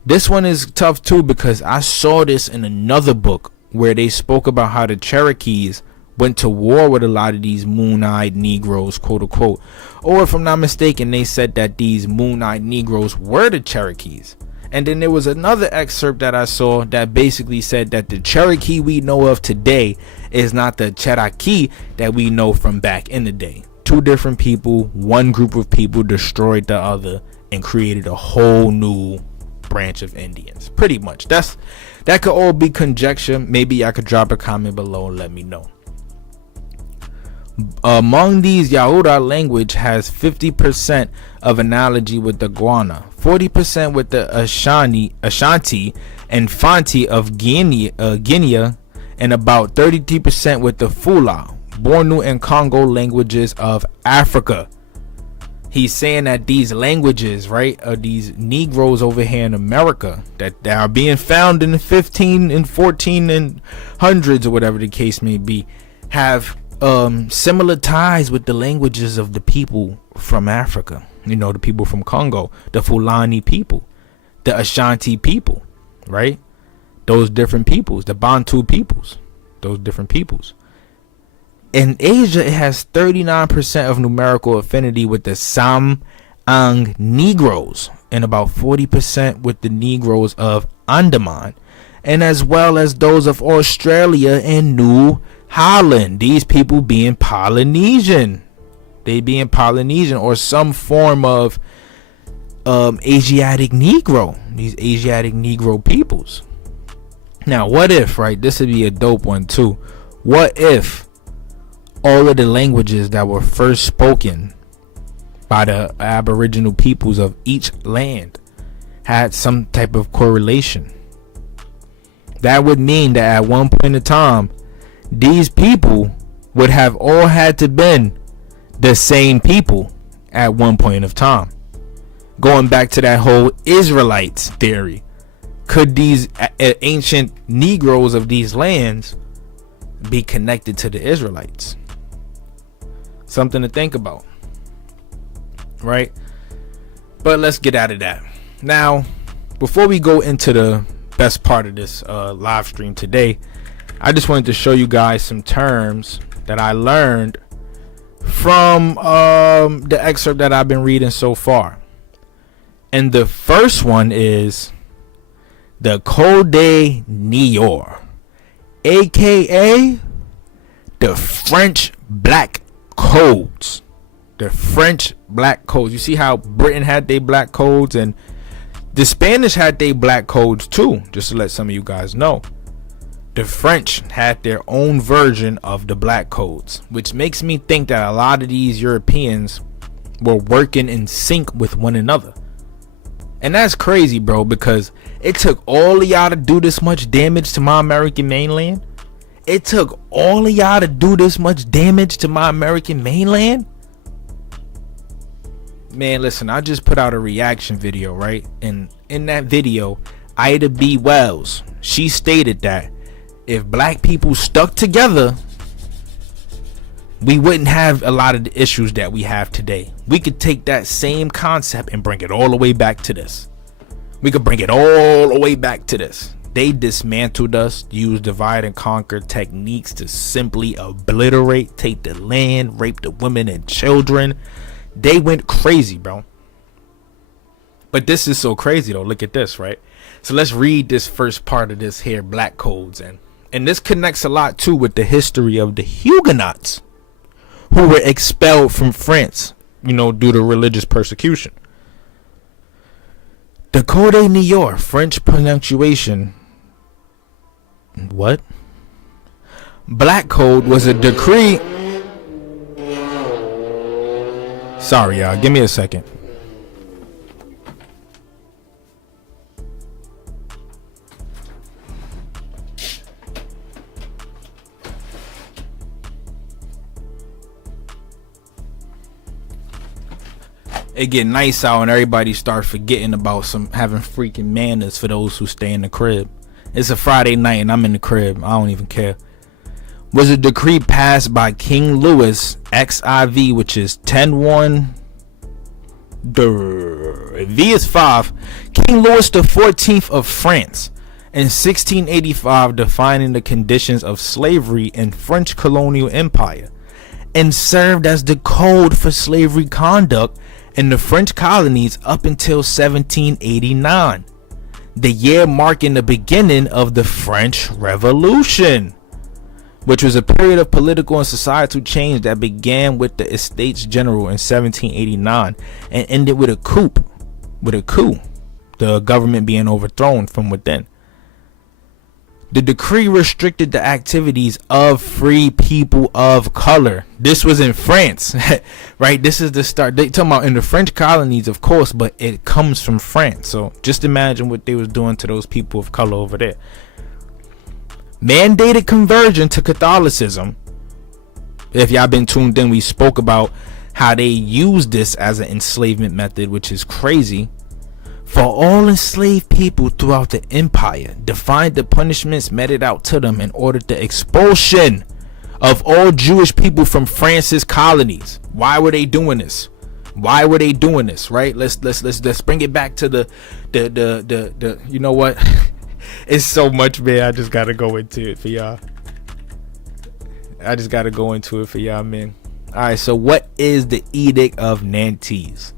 This one is tough too, because I saw this in another book where they spoke about how the Cherokees went to war with a lot of these moon-eyed Negroes, quote unquote. Or if I'm not mistaken, they said that these moon-eyed Negroes were the Cherokees. And then there was another excerpt that I saw that basically said that the Cherokee we know of today is not the Cherokee that we know from back in the day. Two different people, one group of people destroyed the other and created a whole new branch of Indians. Pretty much. That could all be conjecture. Maybe I could drop a comment below and let me know. Among these, Yaura language has 50% of analogy with the Guana, 40% with the Ashanti and Fanti of Guinea, and about 33% with the Fula, Bornu and Congo languages of Africa. He's saying that these languages, right, of these Negroes over here in America that are being found in the 15 and 14 and hundreds or whatever the case may be, have similar ties with the languages of the people from Africa. You know, the people from Congo, the Fulani people, the Ashanti people, right? Those different peoples, the Bantu peoples, those different peoples. In Asia, it has 39% of numerical affinity with the Samang Negroes and about 40% with the Negroes of Andaman, and as well as those of Australia and New Holland. These people being Polynesian. They being Polynesian or some form of Asiatic Negro. These Asiatic Negro peoples. Now, what if, right? This would be a dope one too. What if all of the languages that were first spoken by the Aboriginal peoples of each land had some type of correlation? That would mean that at one point in time, these people would have all had to been the same people at one point of time. Going back to that whole Israelites theory, could these ancient Negroes of these lands be connected to the Israelites? Something to think about, right? But let's get out of that. Now, before we go into the best part of this live stream today, I just wanted to show you guys some terms that I learned from the excerpt that I've been reading so far. And the first one is the Code Nior, aka the French Black Codes. The French Black Codes. You see how Britain had their black codes, and the Spanish had their black codes too, just to let some of you guys know. The French had their own version of the black codes, which makes me think that a lot of these Europeans were working in sync with one another. And that's crazy, bro, because it took all of y'all to do this much damage to my American mainland. It took all of y'all to do this much damage to my American mainland. Man, listen, I just put out a reaction video, right? And in that video, Ida B. Wells, she stated that if black people stuck together, we wouldn't have a lot of the issues that we have today. We could take that same concept and bring it all the way back to this. We could bring it all the way back to this. They dismantled us, used divide and conquer techniques to simply obliterate, take the land, rape the women and children. They went crazy, bro. But this is so crazy though. Look at this, right? So let's read this first part of this here, black codes. And this connects a lot too with the history of the Huguenots, who were expelled from France, you know, due to religious persecution. The Code New York, French pronunciation. What? Black Code was a decree. Sorry, y'all. Give me a second. It get nice out and everybody start forgetting about some having freaking manners for those who stay in the crib. It's a Friday night and I'm in the crib. I don't even care. Was a decree passed by King Louis XIV, which is 10-1. V is 5. King Louis the 14th of France in 1685, defining the conditions of slavery in French colonial empire, and served as the code for slavery conduct in the French colonies up until 1789, the year marking the beginning of the French Revolution, which was a period of political and societal change that began with the Estates General in 1789 and ended with a coup, the government being overthrown from within. The decree restricted the activities of free people of color. This was in France, right? This is the start. They talking about in the French colonies, of course, but it comes from France. So just imagine what they was doing to those people of color over there. Mandated conversion to Catholicism. If y'all been tuned in, we spoke about how they used this as an enslavement method, which is crazy. For all enslaved people throughout the empire, defined the punishments meted out to them and ordered the expulsion of all Jewish people from France's colonies. Why were they doing this? Why were they doing this? Right? Let's bring it back to the you know what? It's so much, man. I just gotta go into it for y'all. Man. All right. So what is the Edict of Nantes?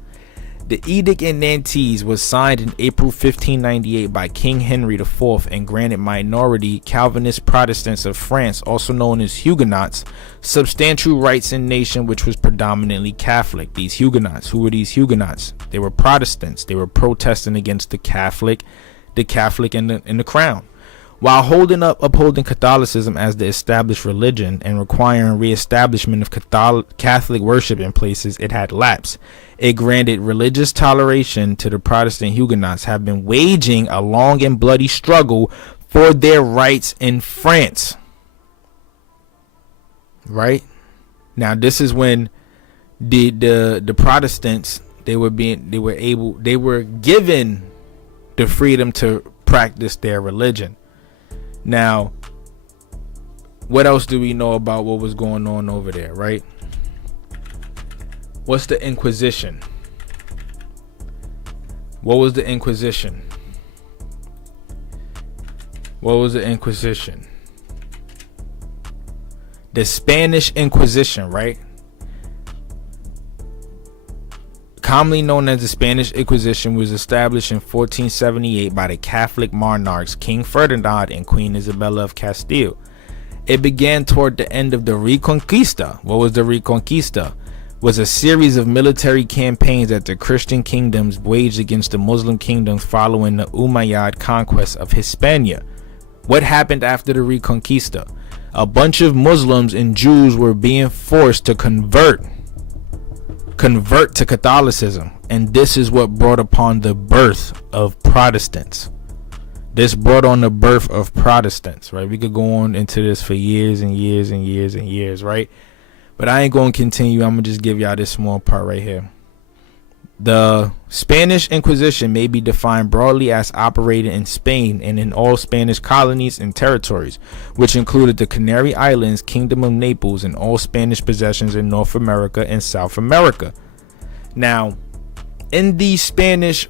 The Edict in Nantes was signed in April 1598 by King Henry IV and granted minority Calvinist Protestants of France, also known as Huguenots, substantial rights in nation which was predominantly Catholic. These Huguenots, who were these Huguenots? They were Protestants. They were protesting against the Catholic and the crown, while upholding Catholicism as the established religion and requiring reestablishment of Catholic worship in places it had lapsed. It granted religious toleration to the Protestant Huguenots have been waging a long and bloody struggle for their rights in France. Right? Now this is when the Protestants they were given the freedom to practice their religion. Now, what else do we know about what was going on over there, right? What's the Inquisition? What was the Inquisition? The Spanish Inquisition, right? Commonly known as the Spanish Inquisition, was established in 1478 by the Catholic monarchs King Ferdinand and Queen Isabella of Castile. It began toward the end of the Reconquista. What was the Reconquista? Was a series of military campaigns that the Christian kingdoms waged against the Muslim kingdoms following the Umayyad conquest of Hispania. What happened after the Reconquista? A bunch of Muslims and Jews were being forced to convert to Catholicism, and this is what brought upon the birth of Protestants. Right? We could go on into this for years and years and years and years, right? But I ain't going to continue. I'm going to just give y'all this small part right here. The Spanish Inquisition may be defined broadly as operating in Spain and in all Spanish colonies and territories, which included the Canary Islands, Kingdom of Naples, and all Spanish possessions in North America and South America. Now, in these Spanish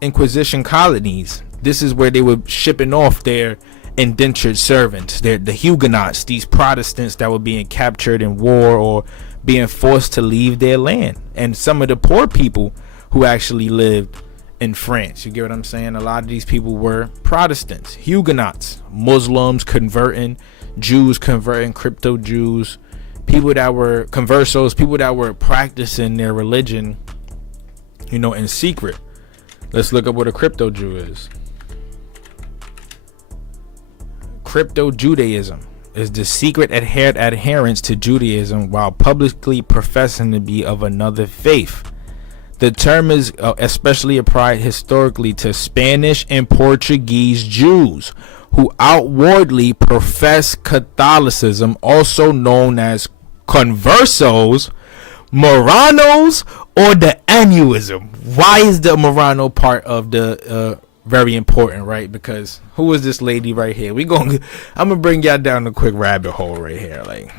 Inquisition colonies, this is where they were shipping off their indentured servants, the Huguenots, these Protestants that were being captured in war or being forced to leave their land, and some of the poor people who actually lived in France. You get what I'm saying? A lot of these people were Protestants, Huguenots, Muslims converting, Jews converting, crypto Jews, people that were conversos, people that were practicing their religion, in secret. Let's look up what a crypto Jew is. Crypto Judaism is the secret adherence to Judaism while publicly professing to be of another faith. The term is especially applied historically to Spanish and Portuguese Jews who outwardly profess Catholicism, also known as conversos, Moranos, or the Anuism. Why is the Morano part of the very important, right? Because who is this lady right here? I'm gonna bring y'all down a quick rabbit hole right here, like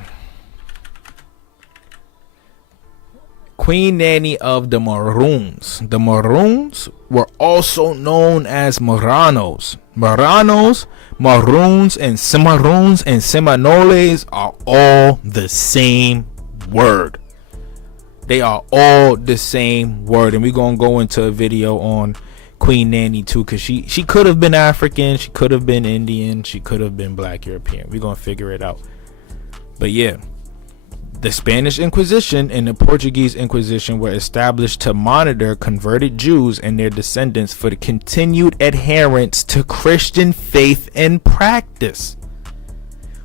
Queen Nanny of the Maroons. The Maroons were also known as Moranos. Moranos, Maroons, and Cimarrones and Seminoles are all the same word. They are all the same word. And we're going to go into a video on Queen Nanny too, because she could have been African, she could have been Indian, she could have been Black European. We're going to figure it out. But yeah, the Spanish Inquisition and the Portuguese Inquisition were established to monitor converted Jews and their descendants for the continued adherence to Christian faith and practice,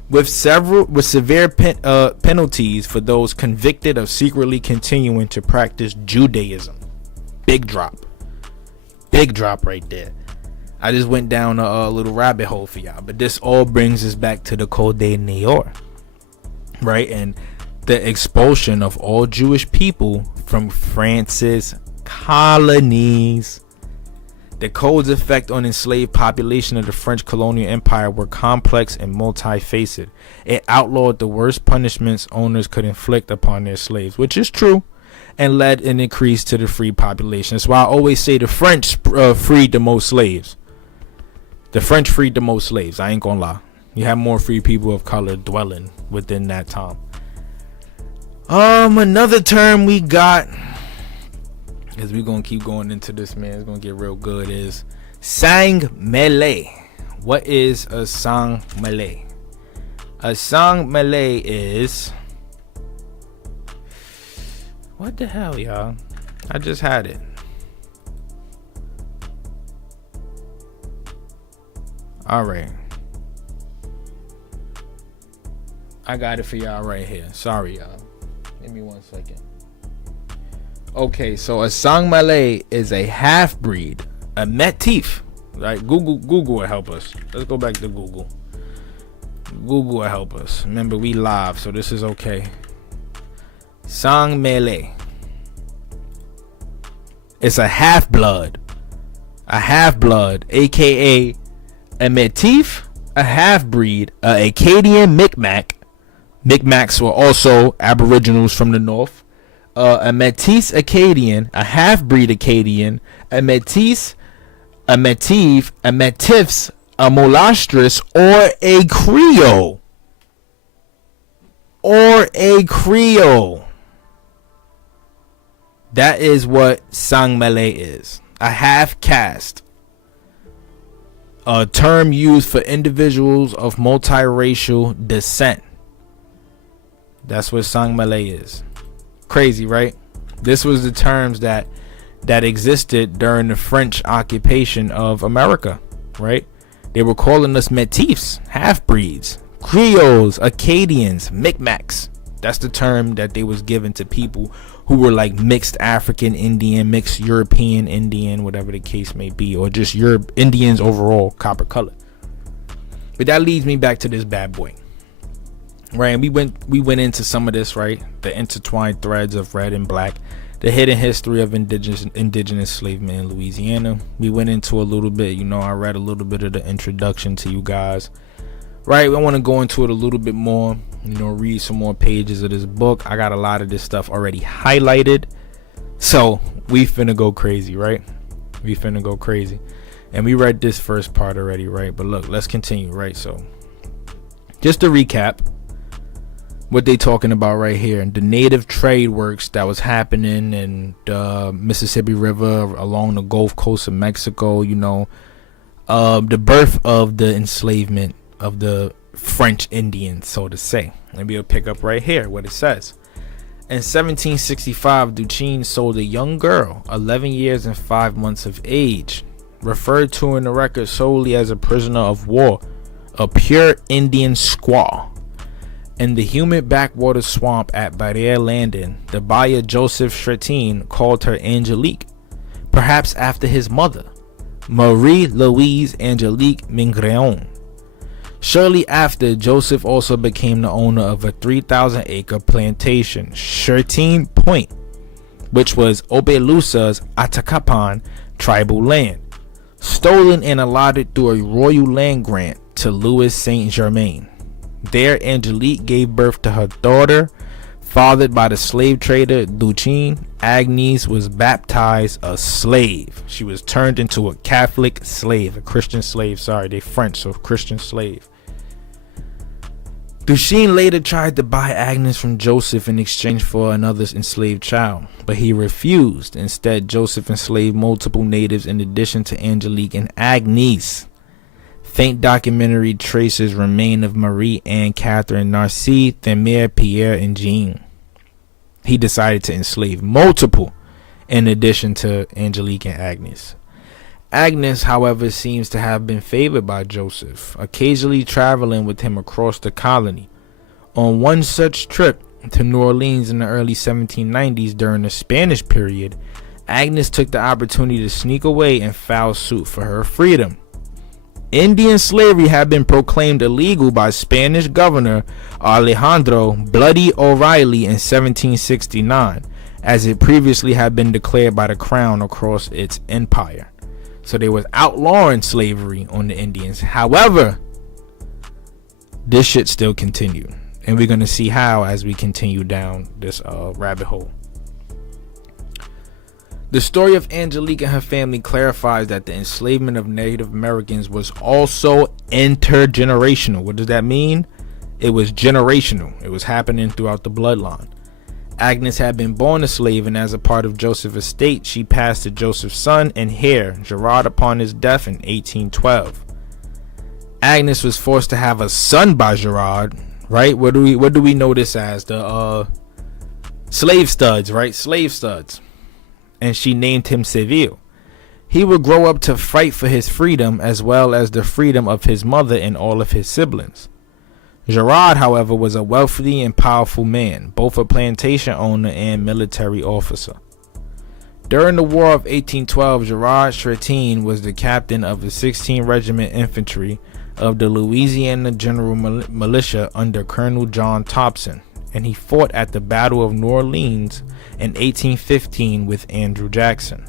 with severe penalties for those convicted of secretly continuing to practice Judaism. Big drop right there. I just went down a little rabbit hole for y'all, but this all brings us back to the Code de New, right? And the expulsion of all Jewish people from France's colonies. The code's effect on enslaved population of the French colonial empire were complex and multifaceted. It outlawed the worst punishments owners could inflict upon their slaves, which is true, and led an increase to the free population. That's why I always say the French freed the most slaves. The French freed the most slaves. I ain't gonna lie. You have more free people of color dwelling within that time. Another term we got, because we're gonna keep going into this, man, it's gonna get real good, is sang mêlé. What is a sang mêlé? A sang mêlé is, what the hell, y'all? I just had it. All right, I got it for y'all right here. Sorry, y'all. Give me 1 second. Okay, so a sang mêlé is a half breed, a métis. Right? Google will help us. Let's go back to Google. Google will help us. Remember, we live, so this is okay. Sang mêlé. It's a half blood, aka a métis, a half breed, a Acadian Micmac. Micmacs were also Aboriginals from the north. A Métis Acadian, a half-breed Acadian, a Métis, a Métis, a Métis, a Molastris, or a Creole. That is what sang mêlé is. A half-caste. A term used for individuals of multiracial descent. That's what sang mêlé is. Crazy, right? This was the terms that existed during the French occupation of America, right? They were calling us métis, half-breeds, Creoles, Acadians, Micmacs. That's the term that they was given to people who were like mixed African Indian, mixed European Indian, whatever the case may be, or just Indians overall, copper color. But that leads me back to this bad boy. Right, and we went into some of this, right? The intertwined threads of red and black, the hidden history of indigenous enslavement in Louisiana. We went into a little bit, I read a little bit of the introduction to you guys. Right, I want to go into it a little bit more, read some more pages of this book. I got a lot of this stuff already highlighted, so we finna go crazy, right? We finna go crazy, and we read this first part already, right? But look, let's continue, right? So, just to recap. What they talking about right here, the native trade works that was happening in the Mississippi River along the Gulf Coast of Mexico, the birth of the enslavement of the French Indians, so to say. Maybe I'll pick up right here what it says. In 1765, Duchenne sold a young girl, 11 years and 5 months of age, referred to in the record solely as a prisoner of war, a pure Indian squaw. In the humid backwater swamp at Barriere Landing, the buyer Joseph Chrétien called her Angelique, perhaps after his mother, Marie-Louise Angelique Mingreon. Shortly after, Joseph also became the owner of a 3,000-acre plantation, Chrétien Point, which was Opelousas Atakapan tribal land, stolen and allotted through a royal land grant to Louis Saint-Germain. There, Angelique gave birth to her daughter, fathered by the slave trader Duchenne. Agnes was baptized a slave. She was turned into a Catholic slave, a Christian slave. Sorry, they French, so Christian slave. Duchenne later tried to buy Agnes from Joseph in exchange for another enslaved child, but he refused. Instead, Joseph enslaved multiple natives in addition to Angelique and Agnes. Faint documentary traces remain of Marie Anne Catherine Narcisse, Thémère, Pierre, and Jean. He decided to enslave multiple in addition to Angelique and Agnes. Agnes, however, seems to have been favored by Joseph, occasionally traveling with him across the colony. On one such trip to New Orleans in the early 1790s during the Spanish period, Agnes took the opportunity to sneak away and file suit for her freedom. Indian slavery had been proclaimed illegal by Spanish governor Alejandro Bloody O'Reilly in 1769, as it previously had been declared by the crown across its empire. So they was outlawing slavery on the Indians. However, this shit still continued, and we're going to see how as we continue down this rabbit hole. The story of Angelique and her family clarifies that the enslavement of Native Americans was also intergenerational. What does that mean? It was generational. It was happening throughout the bloodline. Agnes had been born a slave, and as a part of Joseph's estate, she passed to Joseph's son and heir, Gerard, upon his death in 1812. Agnes was forced to have a son by Gerard, right? What do we know this as? The slave studs, right? Slave studs. And she named him Seville. He would grow up to fight for his freedom as well as the freedom of his mother and all of his siblings. Gerard, however, was a wealthy and powerful man, both a plantation owner and military officer. During the War of 1812, Gerard Chrétien was the captain of the 16th Regiment Infantry of the Louisiana General Militia under Colonel John Thompson, and he fought at the Battle of New Orleans in 1815 with Andrew Jackson.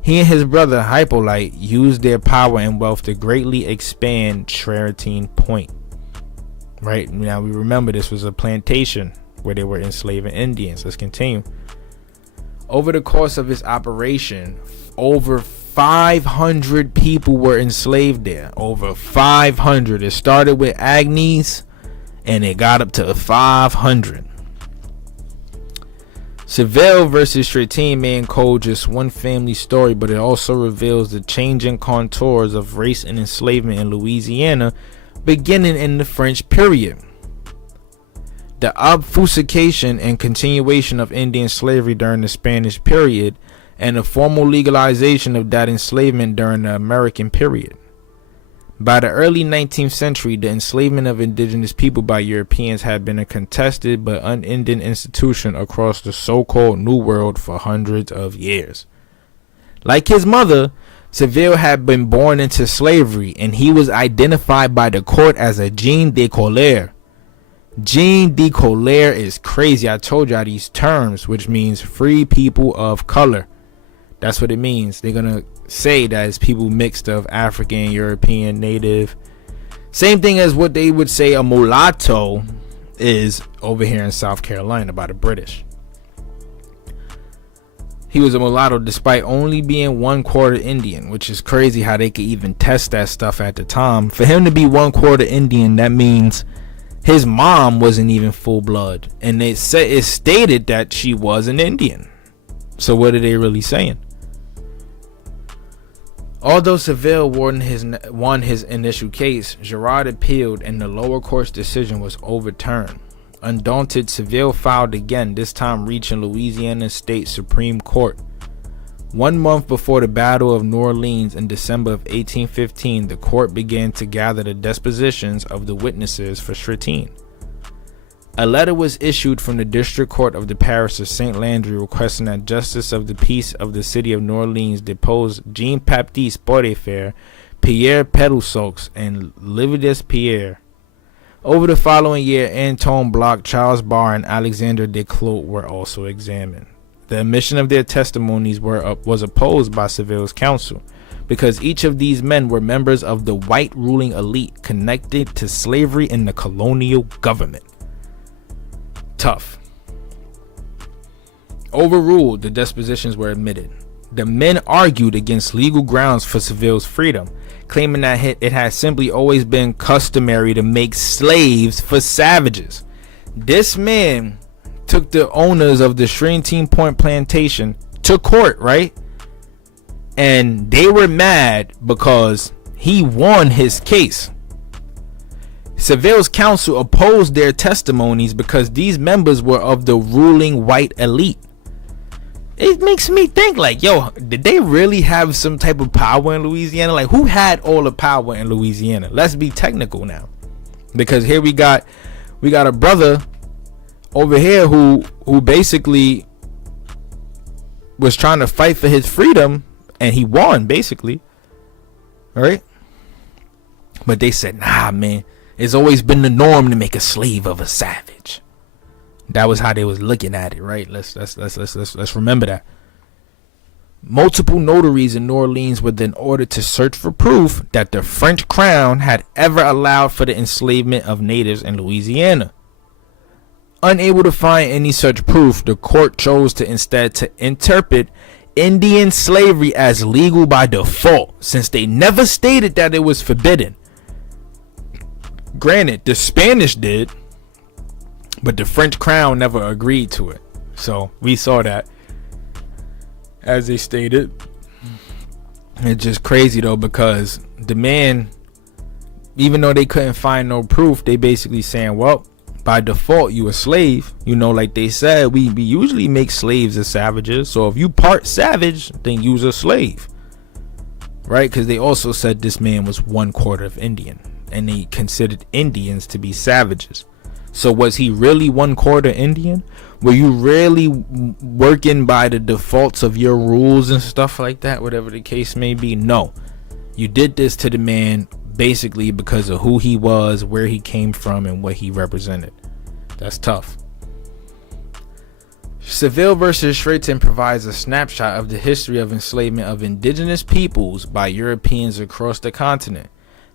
He and his brother Hippolyte used their power and wealth to greatly expand Chrétien Point. Right now, we remember this was a plantation where they were enslaving Indians. Let's continue. Over the course of his operation, over 500 people were enslaved there. Over 500. It started with Agnes and it got up to 500. Seville versus Chrétien may encode just one family story, but it also reveals the changing contours of race and enslavement in Louisiana beginning in the French period. The obfuscation and continuation of Indian slavery during the Spanish period, and the formal legalization of that enslavement during the American period. By the early 19th century, the enslavement of indigenous people by Europeans had been a contested but unending institution across the so-called New World for hundreds of years. Like his mother, Seville had been born into slavery, and he was identified by the court as a Jean de Colère. Jean de Colère is crazy. I told y'all these terms, which means free people of color. That's what it means. They're going to say that it's people mixed of African, European, Native. Same thing as what they would say a mulatto is over here in South Carolina by the British. He was a mulatto despite only being 1/4 Indian, which is crazy how they could even test that stuff at the time. For him to be 1/4 Indian, that means his mom wasn't even full blood, and it stated that she was an Indian. So what are they really saying? Although Seville won his initial case, Gerard appealed and the lower court's decision was overturned. Undaunted, Seville filed again, this time reaching Louisiana State Supreme Court. 1 month before the Battle of New Orleans in December of 1815, the court began to gather the depositions of the witnesses for Chrétien. A letter was issued from the District Court of the Parish of St. Landry requesting that Justice of the Peace of the City of New Orleans depose Jean-Baptiste Beaurefaire, Pierre Pedusaux, and Livius Pierre. Over the following year, Antoine Bloch, Charles Barr, and Alexander Desclot were also examined. The admission of their testimonies was opposed by Seville's counsel because each of these men were members of the white ruling elite connected to slavery in the colonial government. Tough. Overruled, the depositions were admitted. The men argued against legal grounds for Seville's freedom, claiming that it had simply always been customary to make slaves for savages. This man took the owners of the Chrétien Point plantation to court, right? And they were mad because he won his case. Seville's counsel opposed their testimonies because these members were of the ruling white elite. It makes me think like, yo, did they really have some type of power in Louisiana? Like, who had all the power in Louisiana? Let's be technical now, because here we got a brother over here who basically was trying to fight for his freedom, and he won basically, right? But they said, nah, man, it's always been the norm to make a slave of a savage. That was how they was looking at it, right? Let's remember that. Multiple notaries in New Orleans were then ordered to search for proof that the French crown had ever allowed for the enslavement of natives in Louisiana. Unable to find any such proof, the court chose to instead to interpret Indian slavery as legal by default, since they never stated that it was forbidden. Granted, the Spanish did, but the French crown never agreed to it. So we saw that, as they stated. It's just crazy though, because the man, even though they couldn't find no proof, they basically saying, well, by default you a slave. You know, like they said, we usually make slaves as savages. So if you part savage, then you's a slave, right? Because they also said this man was 1/4 of Indian, and they considered Indians to be savages. So was he really 1/4 Indian? Were you really working by the defaults of your rules and stuff like that, whatever the case may be? No. You did this to the man basically because of who he was, where he came from, and what he represented. That's tough. Seville versus Chrétien provides a snapshot of the history of enslavement of indigenous peoples by Europeans across the continent,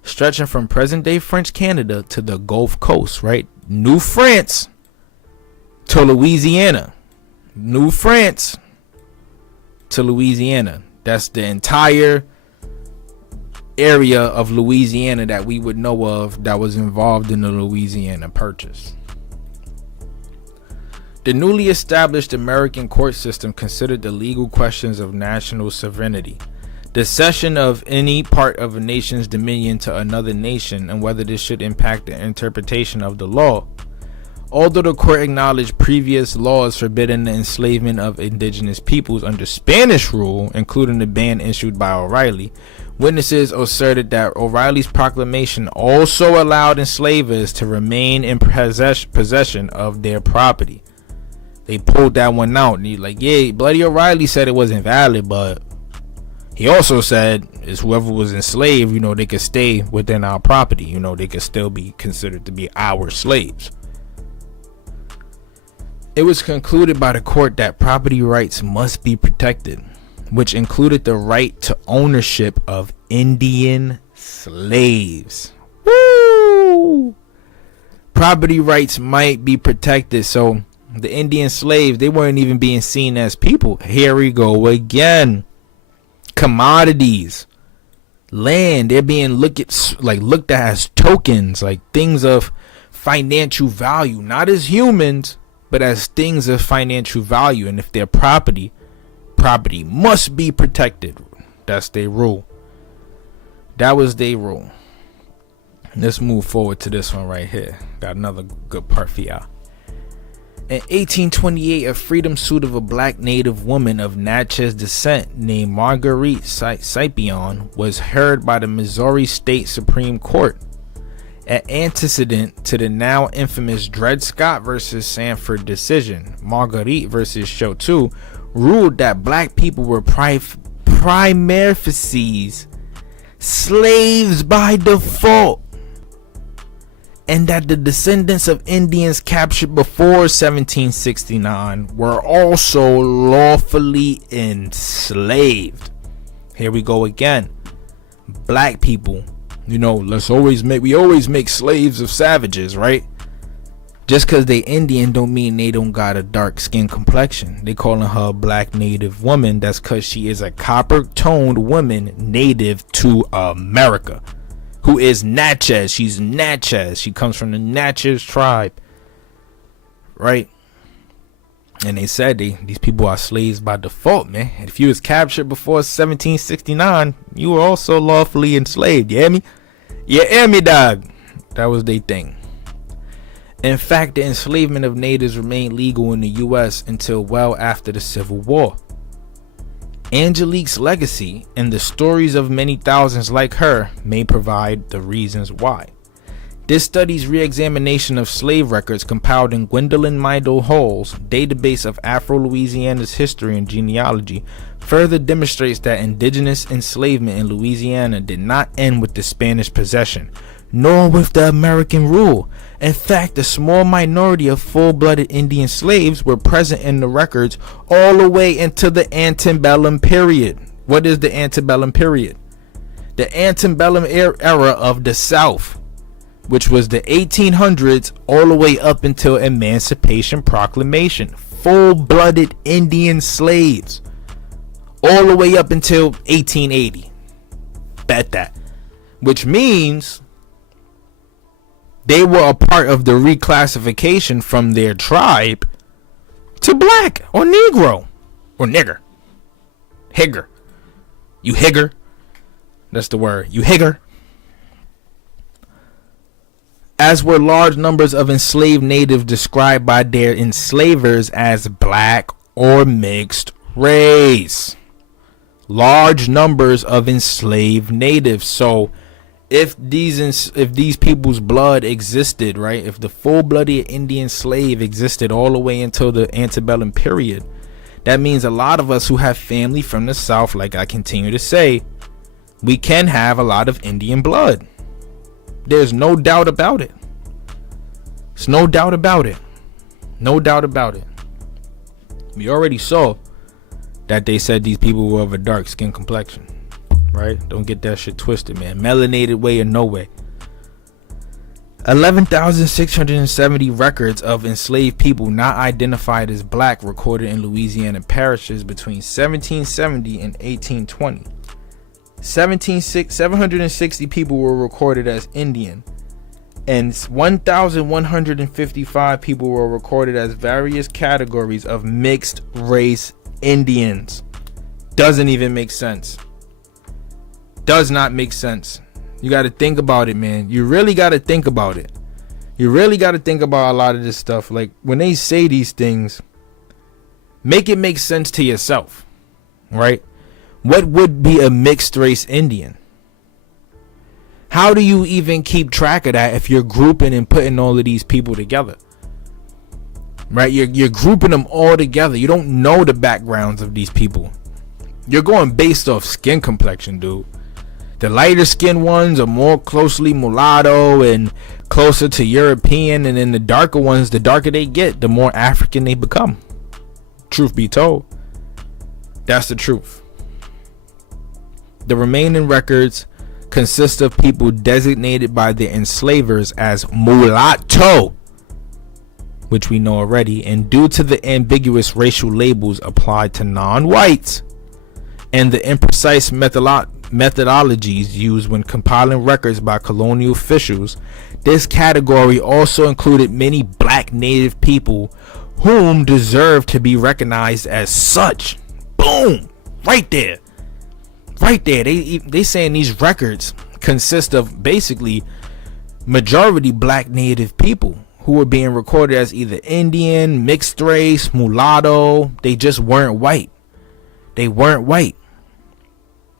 stretching from present-day French Canada to the Gulf Coast, right? New France to Louisiana. New France to Louisiana. That's the entire area of Louisiana that we would know of that was involved in the Louisiana Purchase. The newly established American court system considered the legal questions of national sovereignty, the cession of any part of a nation's dominion to another nation, and whether this should impact the interpretation of the law. Although the court acknowledged previous laws forbidding the enslavement of indigenous peoples under Spanish rule, including the ban issued by O'Reilly, witnesses asserted that O'Reilly's proclamation also allowed enslavers to remain in possession of their property. They pulled that one out, and he's like, yeah, Bloody O'Reilly said it wasn't valid, but he also said is whoever was enslaved, you know, they could stay within our property. You know, they could still be considered to be our slaves. It was concluded by the court that property rights must be protected, which included the right to ownership of Indian slaves. Woo! Property rights might be protected. So the Indian slaves, they weren't even being seen as people. Here we go again. Commodities, land, they're being looked at as tokens, like things of financial value, not as humans, but as things of financial value. And if they're property must be protected. That's their rule. That was their rule. Let's move forward to this one right here. Got another good part for y'all. In 1828, a freedom suit of a black native woman of Natchez descent named Marguerite Scipion was heard by the Missouri State Supreme Court. An antecedent to the now infamous Dred Scott versus Sanford decision, Marguerite versus Choteau ruled that black people were prima facie slaves by default, and that the descendants of Indians captured before 1769 were also lawfully enslaved. Here we go again. Black people, we always make slaves of savages, right? Just because they Indian don't mean they don't got a dark skin complexion. They calling her a black native woman. That's because she is a copper toned woman native to America, who is Natchez. She's Natchez. She comes from the Natchez tribe, right? And they said these people are slaves by default, man. And if you was captured before 1769, you were also lawfully enslaved. You hear me? You hear me, dog? That was their thing. In fact, the enslavement of natives remained legal in the U.S. until well after the Civil War. Angelique's legacy and the stories of many thousands like her may provide the reasons why. This study's re-examination of slave records compiled in Gwendolyn Midal Hall's Database of Afro-Louisiana's History and Genealogy further demonstrates that indigenous enslavement in Louisiana did not end with the Spanish possession, nor with the American rule. In fact, a small minority of full-blooded Indian slaves were present in the records all the way into the antebellum period. What is the antebellum period? The antebellum era of the South, which was the 1800s all the way up until Emancipation Proclamation. Full-blooded Indian slaves all the way up until 1880. Bet that. Which means they were a part of the reclassification from their tribe to black or Negro or nigger. Higger. You higger. That's the word. You higger. As were large numbers of enslaved natives described by their enslavers as black or mixed race. Large numbers of enslaved natives. So if these people's blood existed, right? If the full-blooded Indian slave existed all the way until the antebellum period, that means a lot of us who have family from the South, like I continue to say, we can have a lot of Indian blood. There's no doubt about it. There's no doubt about it. No doubt about it. We already saw that they said these people were of a dark skin complexion, right? Don't get that shit twisted, man. Melanated way or no way. 11,670 records of enslaved people not identified as black recorded in Louisiana parishes between 1770 and 1820. 760 people were recorded as Indian, and 1,155 people were recorded as various categories of mixed race Indians. Doesn't even make sense. Does not make sense. You got to think about it, man. You really got to think about it. You really got to think about a lot of this stuff. Like, when they say these things, make it make sense to yourself, right? What would be a mixed race Indian? How do you even keep track of that if you're grouping and putting all of these people together? Right? You're grouping them all together. You don't know the backgrounds of these people. You're going based off skin complexion, dude. The lighter skinned ones are more closely mulatto and closer to European, and then the darker ones, the darker they get, the more African they become. Truth be told, that's the truth. The remaining records consist of people designated by their enslavers as mulatto, which we know already, and due to the ambiguous racial labels applied to non-whites and the imprecise methodologies used when compiling records by colonial officials, this category also included many black native people whom deserve to be recognized as such. Boom! Right there. Right there. They saying these records consist of basically majority black native people who were being recorded as either Indian, mixed race, mulatto. They just weren't white. They weren't white.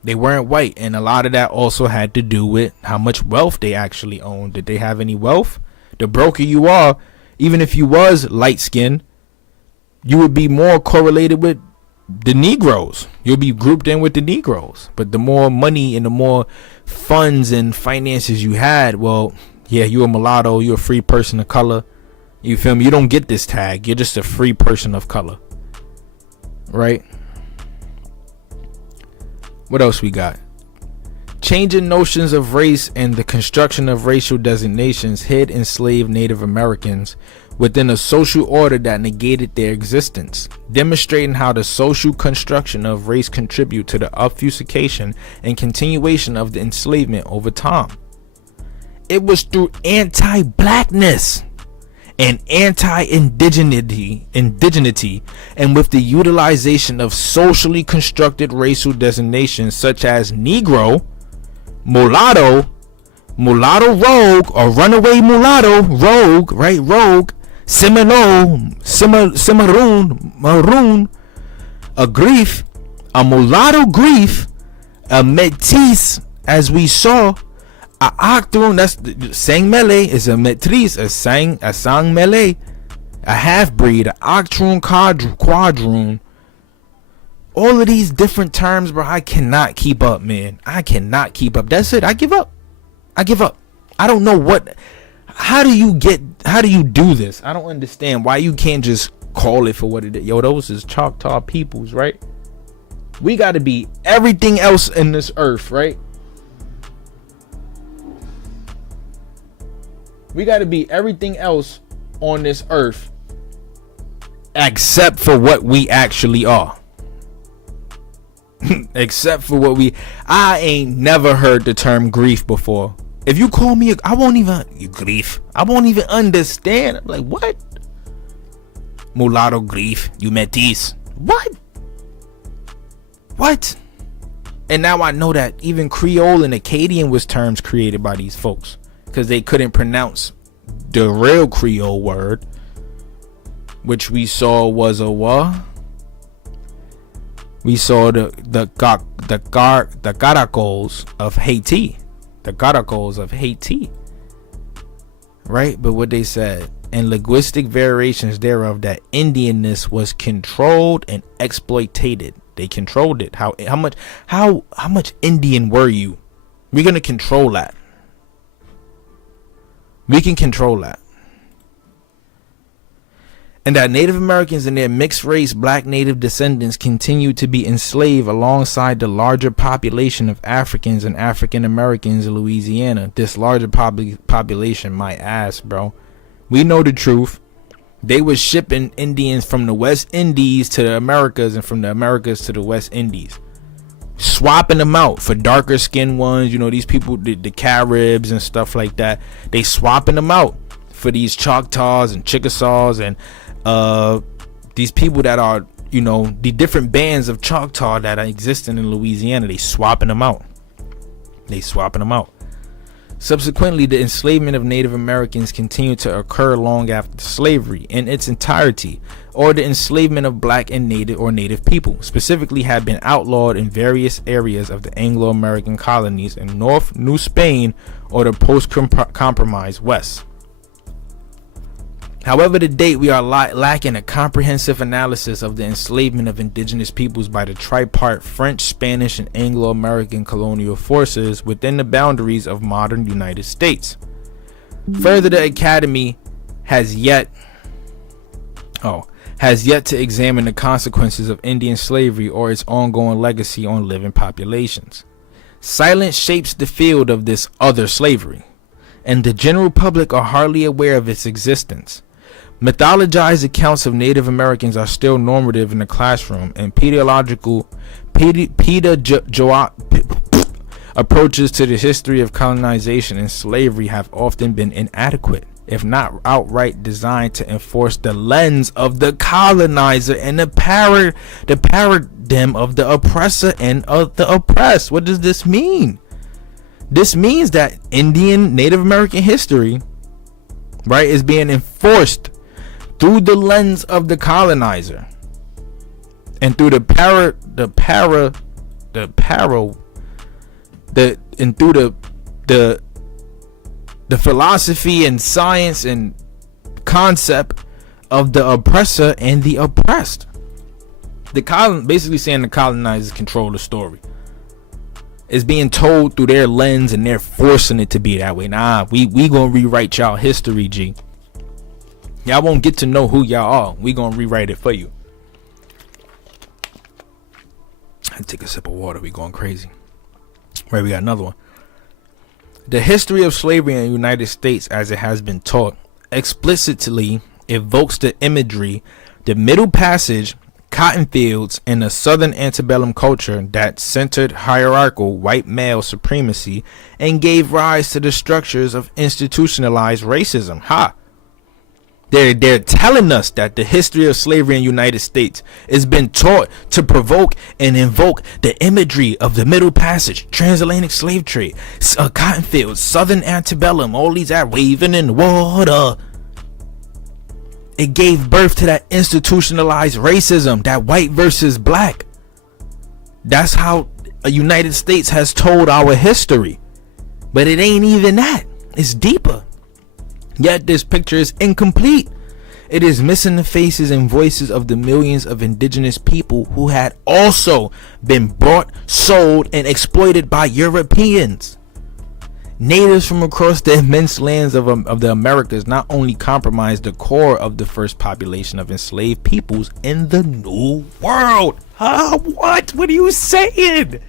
They weren't white. And a lot of that also had to do with how much wealth they actually owned. Did they have any wealth? The broker you are, even if you was light skinned, you would be more correlated with the Negroes. You'll be grouped in with the Negroes. But the more money and the more funds and finances you had, well, yeah, you a mulatto, you a free person of color. You feel me? You don't get this tag. You're just a free person of color. Right? What else we got? Changing notions of race and the construction of racial designations hid enslaved Native Americans within a social order that negated their existence, demonstrating how the social construction of race contribute to the obfuscation and continuation of the enslavement over time. It was through anti-blackness and anti-indigeneity and with the utilization of socially constructed racial designations such as Negro, mulatto, mulatto rogue or runaway mulatto, rogue, right, rogue, Cimarron, maroon, a grief, a mulatto grief, a métis, as we saw, a octoroon, that's sang Malay, is a métis, a sang Malay, a half-breed, a octoroon, quadroon. All of these different terms, bro, I cannot keep up, man. I cannot keep up. That's it. I give up. I don't know what. How do you do this? I don't understand why you can't just call it for what it is. Yo, those is Choctaw peoples, right? We got to be everything else in this earth, right? We got to be everything else on this earth except for what we actually are. Except for what I ain't never heard the term grief before. If you call me, I won't even understand. I'm like, what? Mulatto grief, you métis. What? And now I know that even Creole and Acadian was terms created by these folks because they couldn't pronounce the real Creole word, which we saw was a what? We saw the caracoles of Haiti. The caracoles of Haiti. Right? But what they said, and linguistic variations thereof, that Indianness was controlled and exploited. They controlled it. How much Indian were you? We're gonna control that. We can control that. And that Native Americans and their mixed race black native descendants continued to be enslaved alongside the larger population of Africans and African Americans in Louisiana. This larger population, my ass, bro. We know the truth. They were shipping Indians from the West Indies to the Americas and from the Americas to the West Indies. Swapping them out for darker skinned ones. You know, these people, the Caribs and stuff like that. They swapping them out for these Choctaws and Chickasaws and these people that are, you know, the different bands of Choctaw that are existing in Louisiana. They swapping them out. Subsequently, the enslavement of Native Americans continued to occur long after slavery in its entirety, or the enslavement of black and native people specifically had been outlawed in various areas of the Anglo-American colonies in North New Spain or the post-compromise West. However, to date, we are lacking a comprehensive analysis of the enslavement of indigenous peoples by the tripart French, Spanish, and Anglo-American colonial forces within the boundaries of modern United States. Further, the Academy has yet to examine the consequences of Indian slavery or its ongoing legacy on living populations. Silence shapes the field of this other slavery, and the general public are hardly aware of its existence. Mythologized accounts of Native Americans are still normative in the classroom, and pedagogical approaches to the history of colonization and slavery have often been inadequate, if not outright designed to enforce the lens of the colonizer and the paradigm of the oppressor and of the oppressed. What does this mean? This means that Indian Native American history right, is being enforced through the lens of the colonizer and through and through the philosophy and science and concept of the oppressor and the oppressed. Basically saying the colonizers control the story. It's being told through their lens and they're forcing it to be that way. Nah, we gonna rewrite y'all history, G. Y'all won't get to know who y'all are. We gonna rewrite it for you. I take a sip of water. We going crazy. Right, we got another one. The history of slavery in the United States, as it has been taught, explicitly evokes the imagery, the Middle Passage, cotton fields, and a Southern antebellum culture that centered hierarchical white male supremacy and gave rise to the structures of institutionalized racism. They're telling us that the history of slavery in the United States has been taught to provoke and invoke the imagery of the Middle Passage, transatlantic slave trade, cotton fields, Southern antebellum, all these are waving in the water. It gave birth to that institutionalized racism, that white versus black. That's how the United States has told our history. But it ain't even that. It's deeper. Yet this picture is incomplete. It is missing the faces and voices of the millions of indigenous people who had also been bought, sold, and exploited by Europeans. Natives from across the immense lands of the Americas not only comprised the core of the first population of enslaved peoples in the New World. What? What are you saying?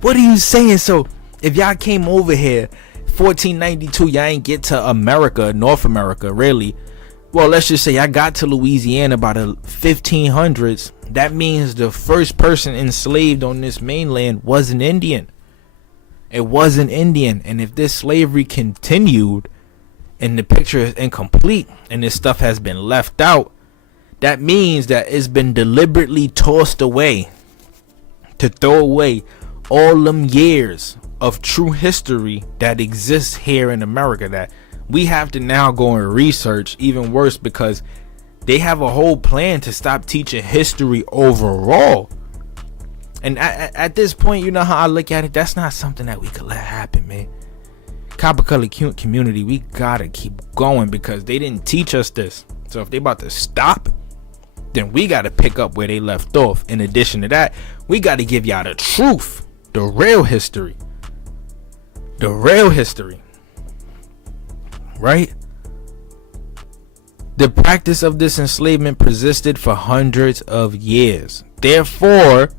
What are you saying? So if y'all came over here 1492, y'all ain't get to America, North America, really. Well, let's just say I got to Louisiana by the 1500s. That means the first person enslaved on this mainland was an Indian. It was an Indian. And if this slavery continued and the picture is incomplete and this stuff has been left out, that means that it's been deliberately tossed away to throw away all them years of true history that exists here in America that we have to now go and research. Even worse, because they have a whole plan to stop teaching history overall. And at this point, you know how I look at it, that's not something that we could let happen, man. Copper Color community, we gotta keep going because they didn't teach us this. So if they about to stop, then we gotta pick up where they left off. In addition to that, we gotta give y'all the truth, the real history. The real history. Right? The practice of this enslavement persisted for hundreds of years. Therefore,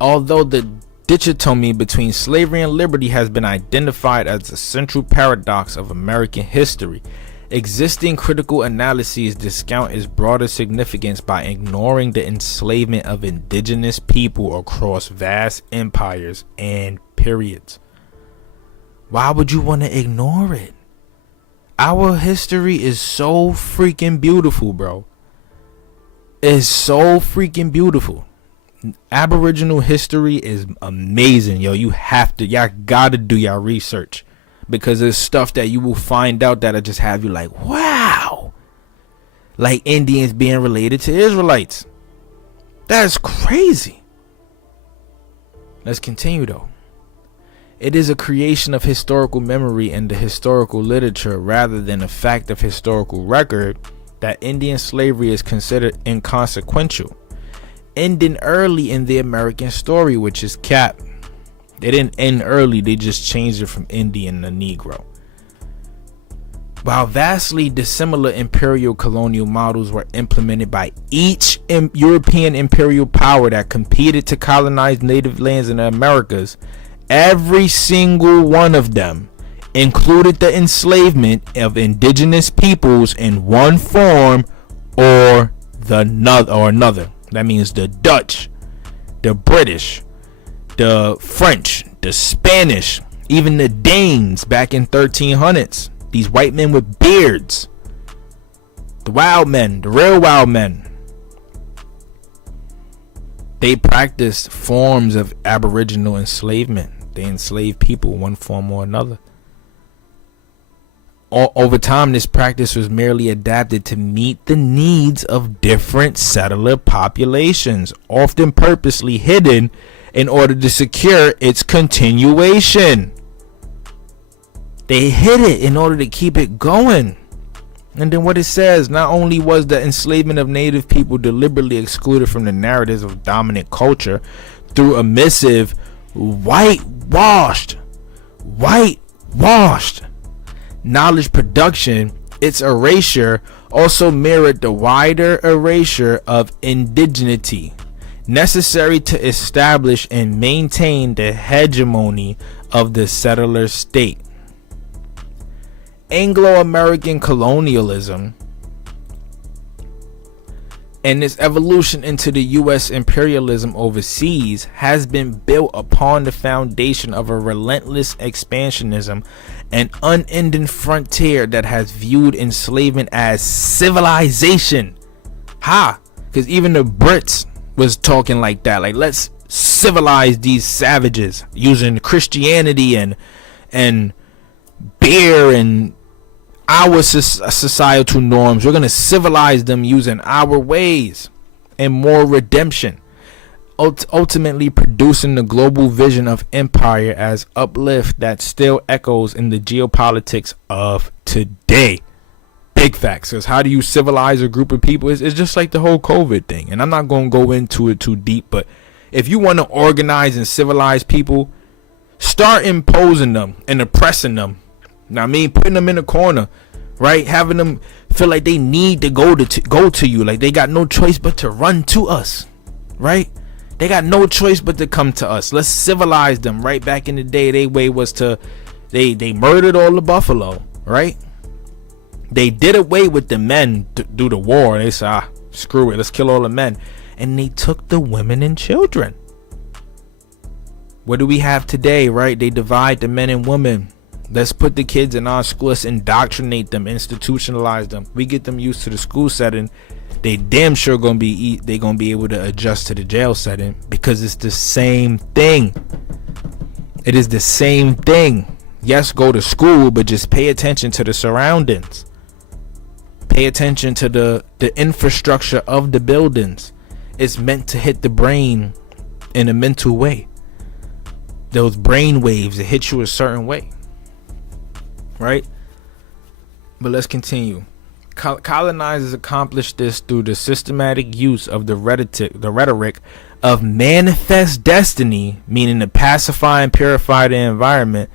although the dichotomy between slavery and liberty has been identified as a central paradox of American history, existing critical analyses discount its broader significance by ignoring the enslavement of indigenous people across vast empires and periods. Why would you want to ignore it? Our history is so freaking beautiful, bro. It's so freaking beautiful. Aboriginal history is amazing, yo. Y'all gotta do y'all research, because there's stuff that you will find out that'll just have you like, wow. Like Indians being related to Israelites. That's crazy. Let's continue though. It is a creation of historical memory and the historical literature rather than a fact of historical record that Indian slavery is considered inconsequential, ending early in the American story, which is cap. They didn't end early, they just changed it from Indian to Negro. While vastly dissimilar imperial colonial models were implemented by each European imperial power that competed to colonize native lands in the Americas, every single one of them included the enslavement of indigenous peoples in one form or another. That means the Dutch, the British, the French, the Spanish, even the Danes back in 1300s. These white men with beards, the wild men, the real wild men. They practiced forms of aboriginal enslavement. They enslaved people in one form or another. Over time, this practice was merely adapted to meet the needs of different settler populations, often purposely hidden in order to secure its continuation. They hid it in order to keep it going. And then what it says, not only was the enslavement of native people deliberately excluded from the narratives of dominant culture through a missive whitewashed knowledge production, its erasure also mirrored the wider erasure of indigeneity necessary to establish and maintain the hegemony of the settler state. Anglo-American colonialism and its evolution into the U.S. imperialism overseas has been built upon the foundation of a relentless expansionism and unending frontier that has viewed enslavement as civilization. Because even the Brits was talking like that. Like, let's civilize these savages using Christianity and beer and our societal norms. We're going to civilize them using our ways and more redemption, ultimately producing the global vision of empire as uplift that still echoes in the geopolitics of today. Big facts. Because how do you civilize a group of people? It's just like the whole COVID thing, and I'm not going to go into it too deep, but if you want to organize and civilize people, start imposing them and oppressing them. Now, I mean, putting them in a corner, right? Having them feel like they need to go to you, like they got no choice but to run to us, right? They got no choice but to come to us. Let's civilize them. Right back in the day, their way was to they murdered all the buffalo, right? They did away with the men due to war. They said, screw it, let's kill all the men, and they took the women and children. What do we have today, right? They divide the men and women. Let's put the kids in our school. Let's indoctrinate them, institutionalize them. We get them used to the school setting. They damn sure gonna be able to adjust to the jail setting, because it's the same thing. It is the same thing. Yes, go to school, but just pay attention to the surroundings. Pay attention to the infrastructure of the buildings. It's meant to hit the brain in a mental way. Those brain waves, it hit you a certain way. Right? But let's continue. Colonizers accomplished this through the systematic use of the rhetoric of manifest destiny, meaning to pacify and purify the environment,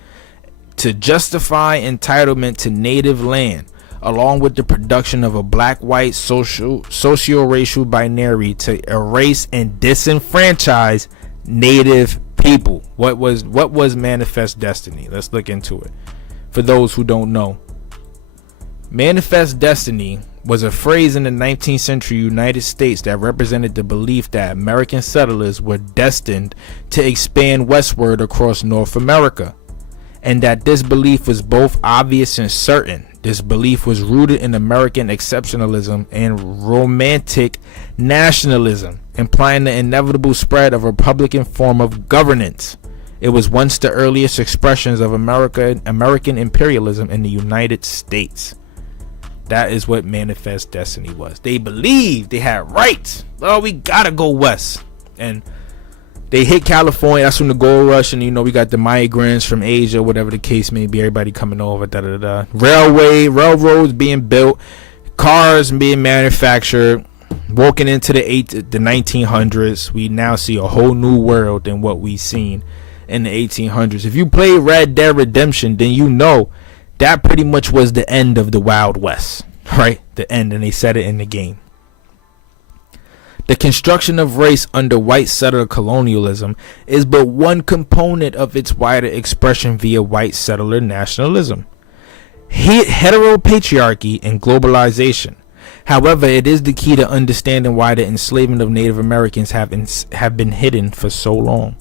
to justify entitlement to native land, along with the production of a black-white socio-racial binary to erase and disenfranchise native people. What was manifest destiny? Let's look into it. For those who don't know, manifest destiny was a phrase in the 19th century United States that represented the belief that American settlers were destined to expand westward across North America, and that this belief was both obvious and certain. This belief was rooted in American exceptionalism and romantic nationalism, implying the inevitable spread of a republican form of governance. It was once the earliest expressions of American imperialism in the United States. That is what manifest destiny was. They believed they had rights. Oh, we gotta go west. And they hit California. That's when the gold rush, and we got the migrants from Asia, whatever the case may be, everybody coming over, railroads being built, cars being manufactured. Walking into the 1900s, we now see a whole new world than what we seen in the 1800s. If you play Red Dead Redemption, then you know that pretty much was the end of the Wild West, right? The end, and they said it in the game. The construction of race under white settler colonialism is but one component of its wider expression via white settler nationalism, heteropatriarchy, and globalization. However, it is the key to understanding why the enslavement of Native Americans have been hidden for so long.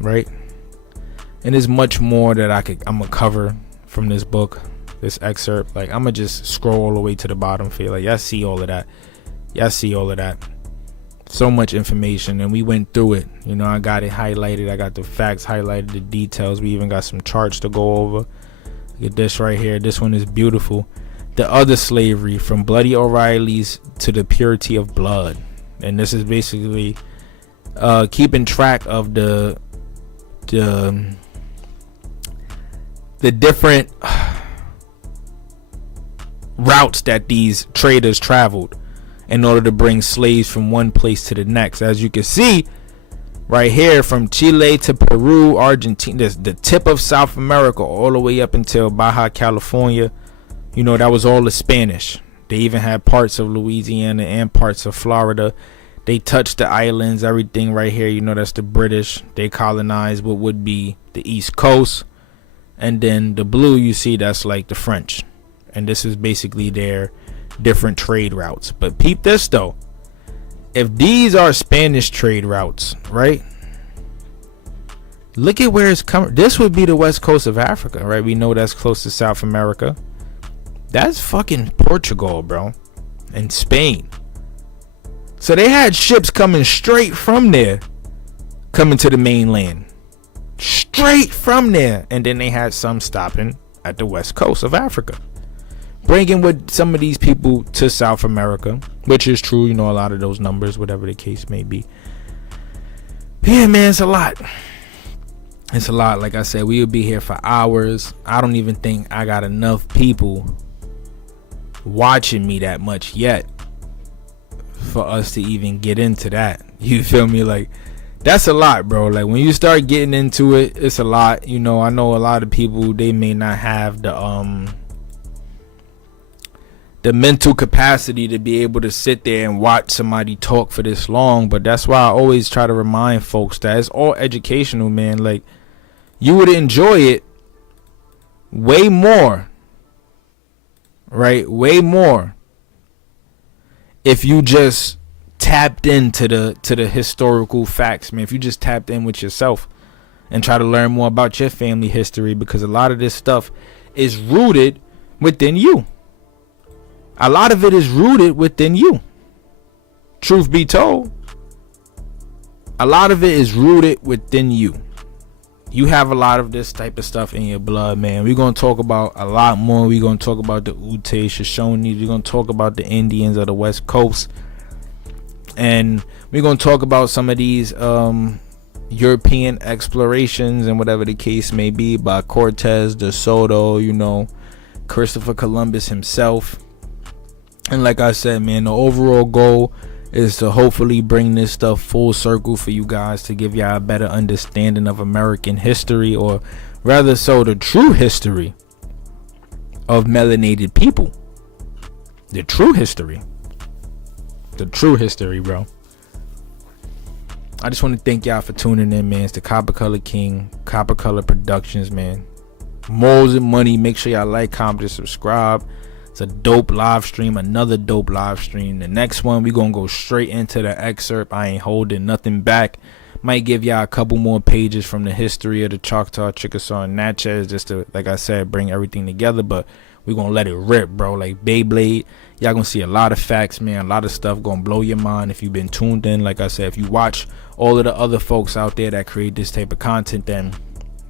Right? And there's much more that I'm gonna cover from this book, this excerpt. Like, I'm gonna just scroll all the way to the bottom. Feel like y'all see all of that. So much information, and we went through it. I got it highlighted. I got the facts highlighted, the details. We even got some charts to go over. Look at this right here. This one is beautiful. The other slavery, from Bloody O'Reilly's to the purity of blood. And this is basically keeping track of the different routes that these traders traveled in order to bring slaves from one place to the next. As you can see right here, from Chile to Peru, Argentina, the tip of South America, all the way up until Baja California, you know, that was all the Spanish. They even had parts of Louisiana and parts of Florida. They touched the islands, everything right here, you know, that's the British. They colonized what would be the East Coast. And then the blue you see, that's like the French. And this is basically their different trade routes. But peep this though. If these are Spanish trade routes, right? Look at where it's coming. This would be the west coast of Africa, right? We know that's close to South America. That's fucking Portugal, bro. And Spain. So they had ships coming straight from there, coming to the mainland. Straight from there. And then they had some stopping at the west coast of Africa, bringing with some of these people to South America, which is true, you know, a lot of those numbers, whatever the case may be. Yeah, man, it's a lot. It's a lot. Like I said, we would be here for hours. I don't even think I got enough people watching me that much yet for us to even get into that. You feel me? Like, that's a lot, bro. Like, when you start getting into it, it's a lot. You know, I know a lot of people, they may not have the mental capacity to be able to sit there and watch somebody talk for this long. But that's why I always try to remind folks that it's all educational, man. Like, you would enjoy it way more, right? Way more if you just tapped into the historical facts, man. If you just tapped in with yourself and try to learn more about your family history, because a lot of this stuff is rooted within you. A lot of it is rooted within you. Truth be told, a lot of it is rooted within you. You have a lot of this type of stuff in your blood, man. We're going to talk about a lot more. We're going to talk about the Ute, Shoshones. We're going to talk about the Indians of the West Coast. And we're going to talk about some of these European explorations and whatever the case may be by Cortez, De Soto, you know, Christopher Columbus himself. And like I said, man, the overall goal is to hopefully bring this stuff full circle for you guys, to give y'all a better understanding of American history, or rather so the true history of melanated people. The true history, bro. I just want to thank y'all for tuning in, man. It's the Copper Color King, Copper Color Productions, man. Morals and money. Make sure y'all like, comment, and subscribe. It's a dope live stream, another dope live stream. The next one, we gonna go straight into the excerpt. I ain't holding nothing back. Might give y'all a couple more pages from the history of the Choctaw, Chickasaw, and Natchez, just to, like I said, bring everything together. But we gonna let it rip, bro, like Beyblade. Y'all gonna see a lot of facts, man. A lot of stuff gonna blow your mind if you've been tuned in. Like I said, if you watch all of the other folks out there that create this type of content, then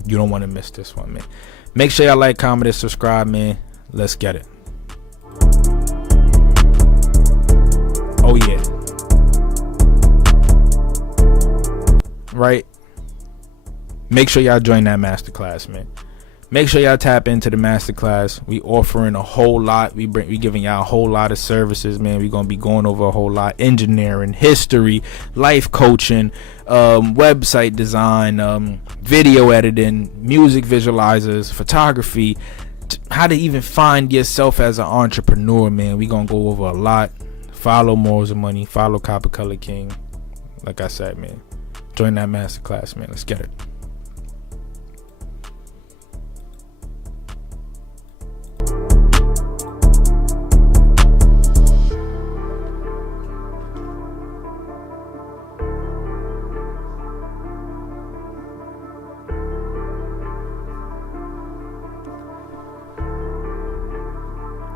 you don't want to miss this one, man. Make sure y'all like, comment, and subscribe, man. Let's get it. Oh yeah. Right. Make sure y'all join that masterclass, man. Make sure y'all tap into the masterclass. We offering a whole lot. We giving y'all a whole lot of services, man. We gonna be going over a whole lot: engineering, history, life coaching, website design, video editing, music visualizers, photography, how to even find yourself as an entrepreneur, man. We gonna go over a lot. Follow Morals of Money. Follow Copper Color King. Like I said, man, join that masterclass, man. Let's get it.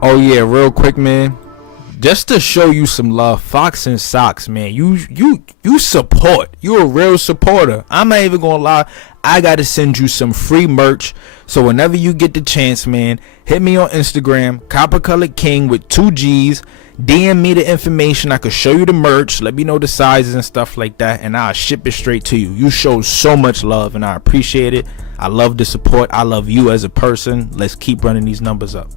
Oh yeah, real quick, man. just to show you some love, Fox and Socks, man. You support. You're a real supporter. I'm not even gonna lie. I gotta send you some free merch. So whenever you get the chance, man, hit me on Instagram, Copper Colored King with 2 G's. DM me the information. I could show you the merch. Let me know the sizes and stuff like that, and I'll ship it straight to you. You show so much love, and I appreciate it. I love the support. I love you as a person. Let's keep running these numbers up.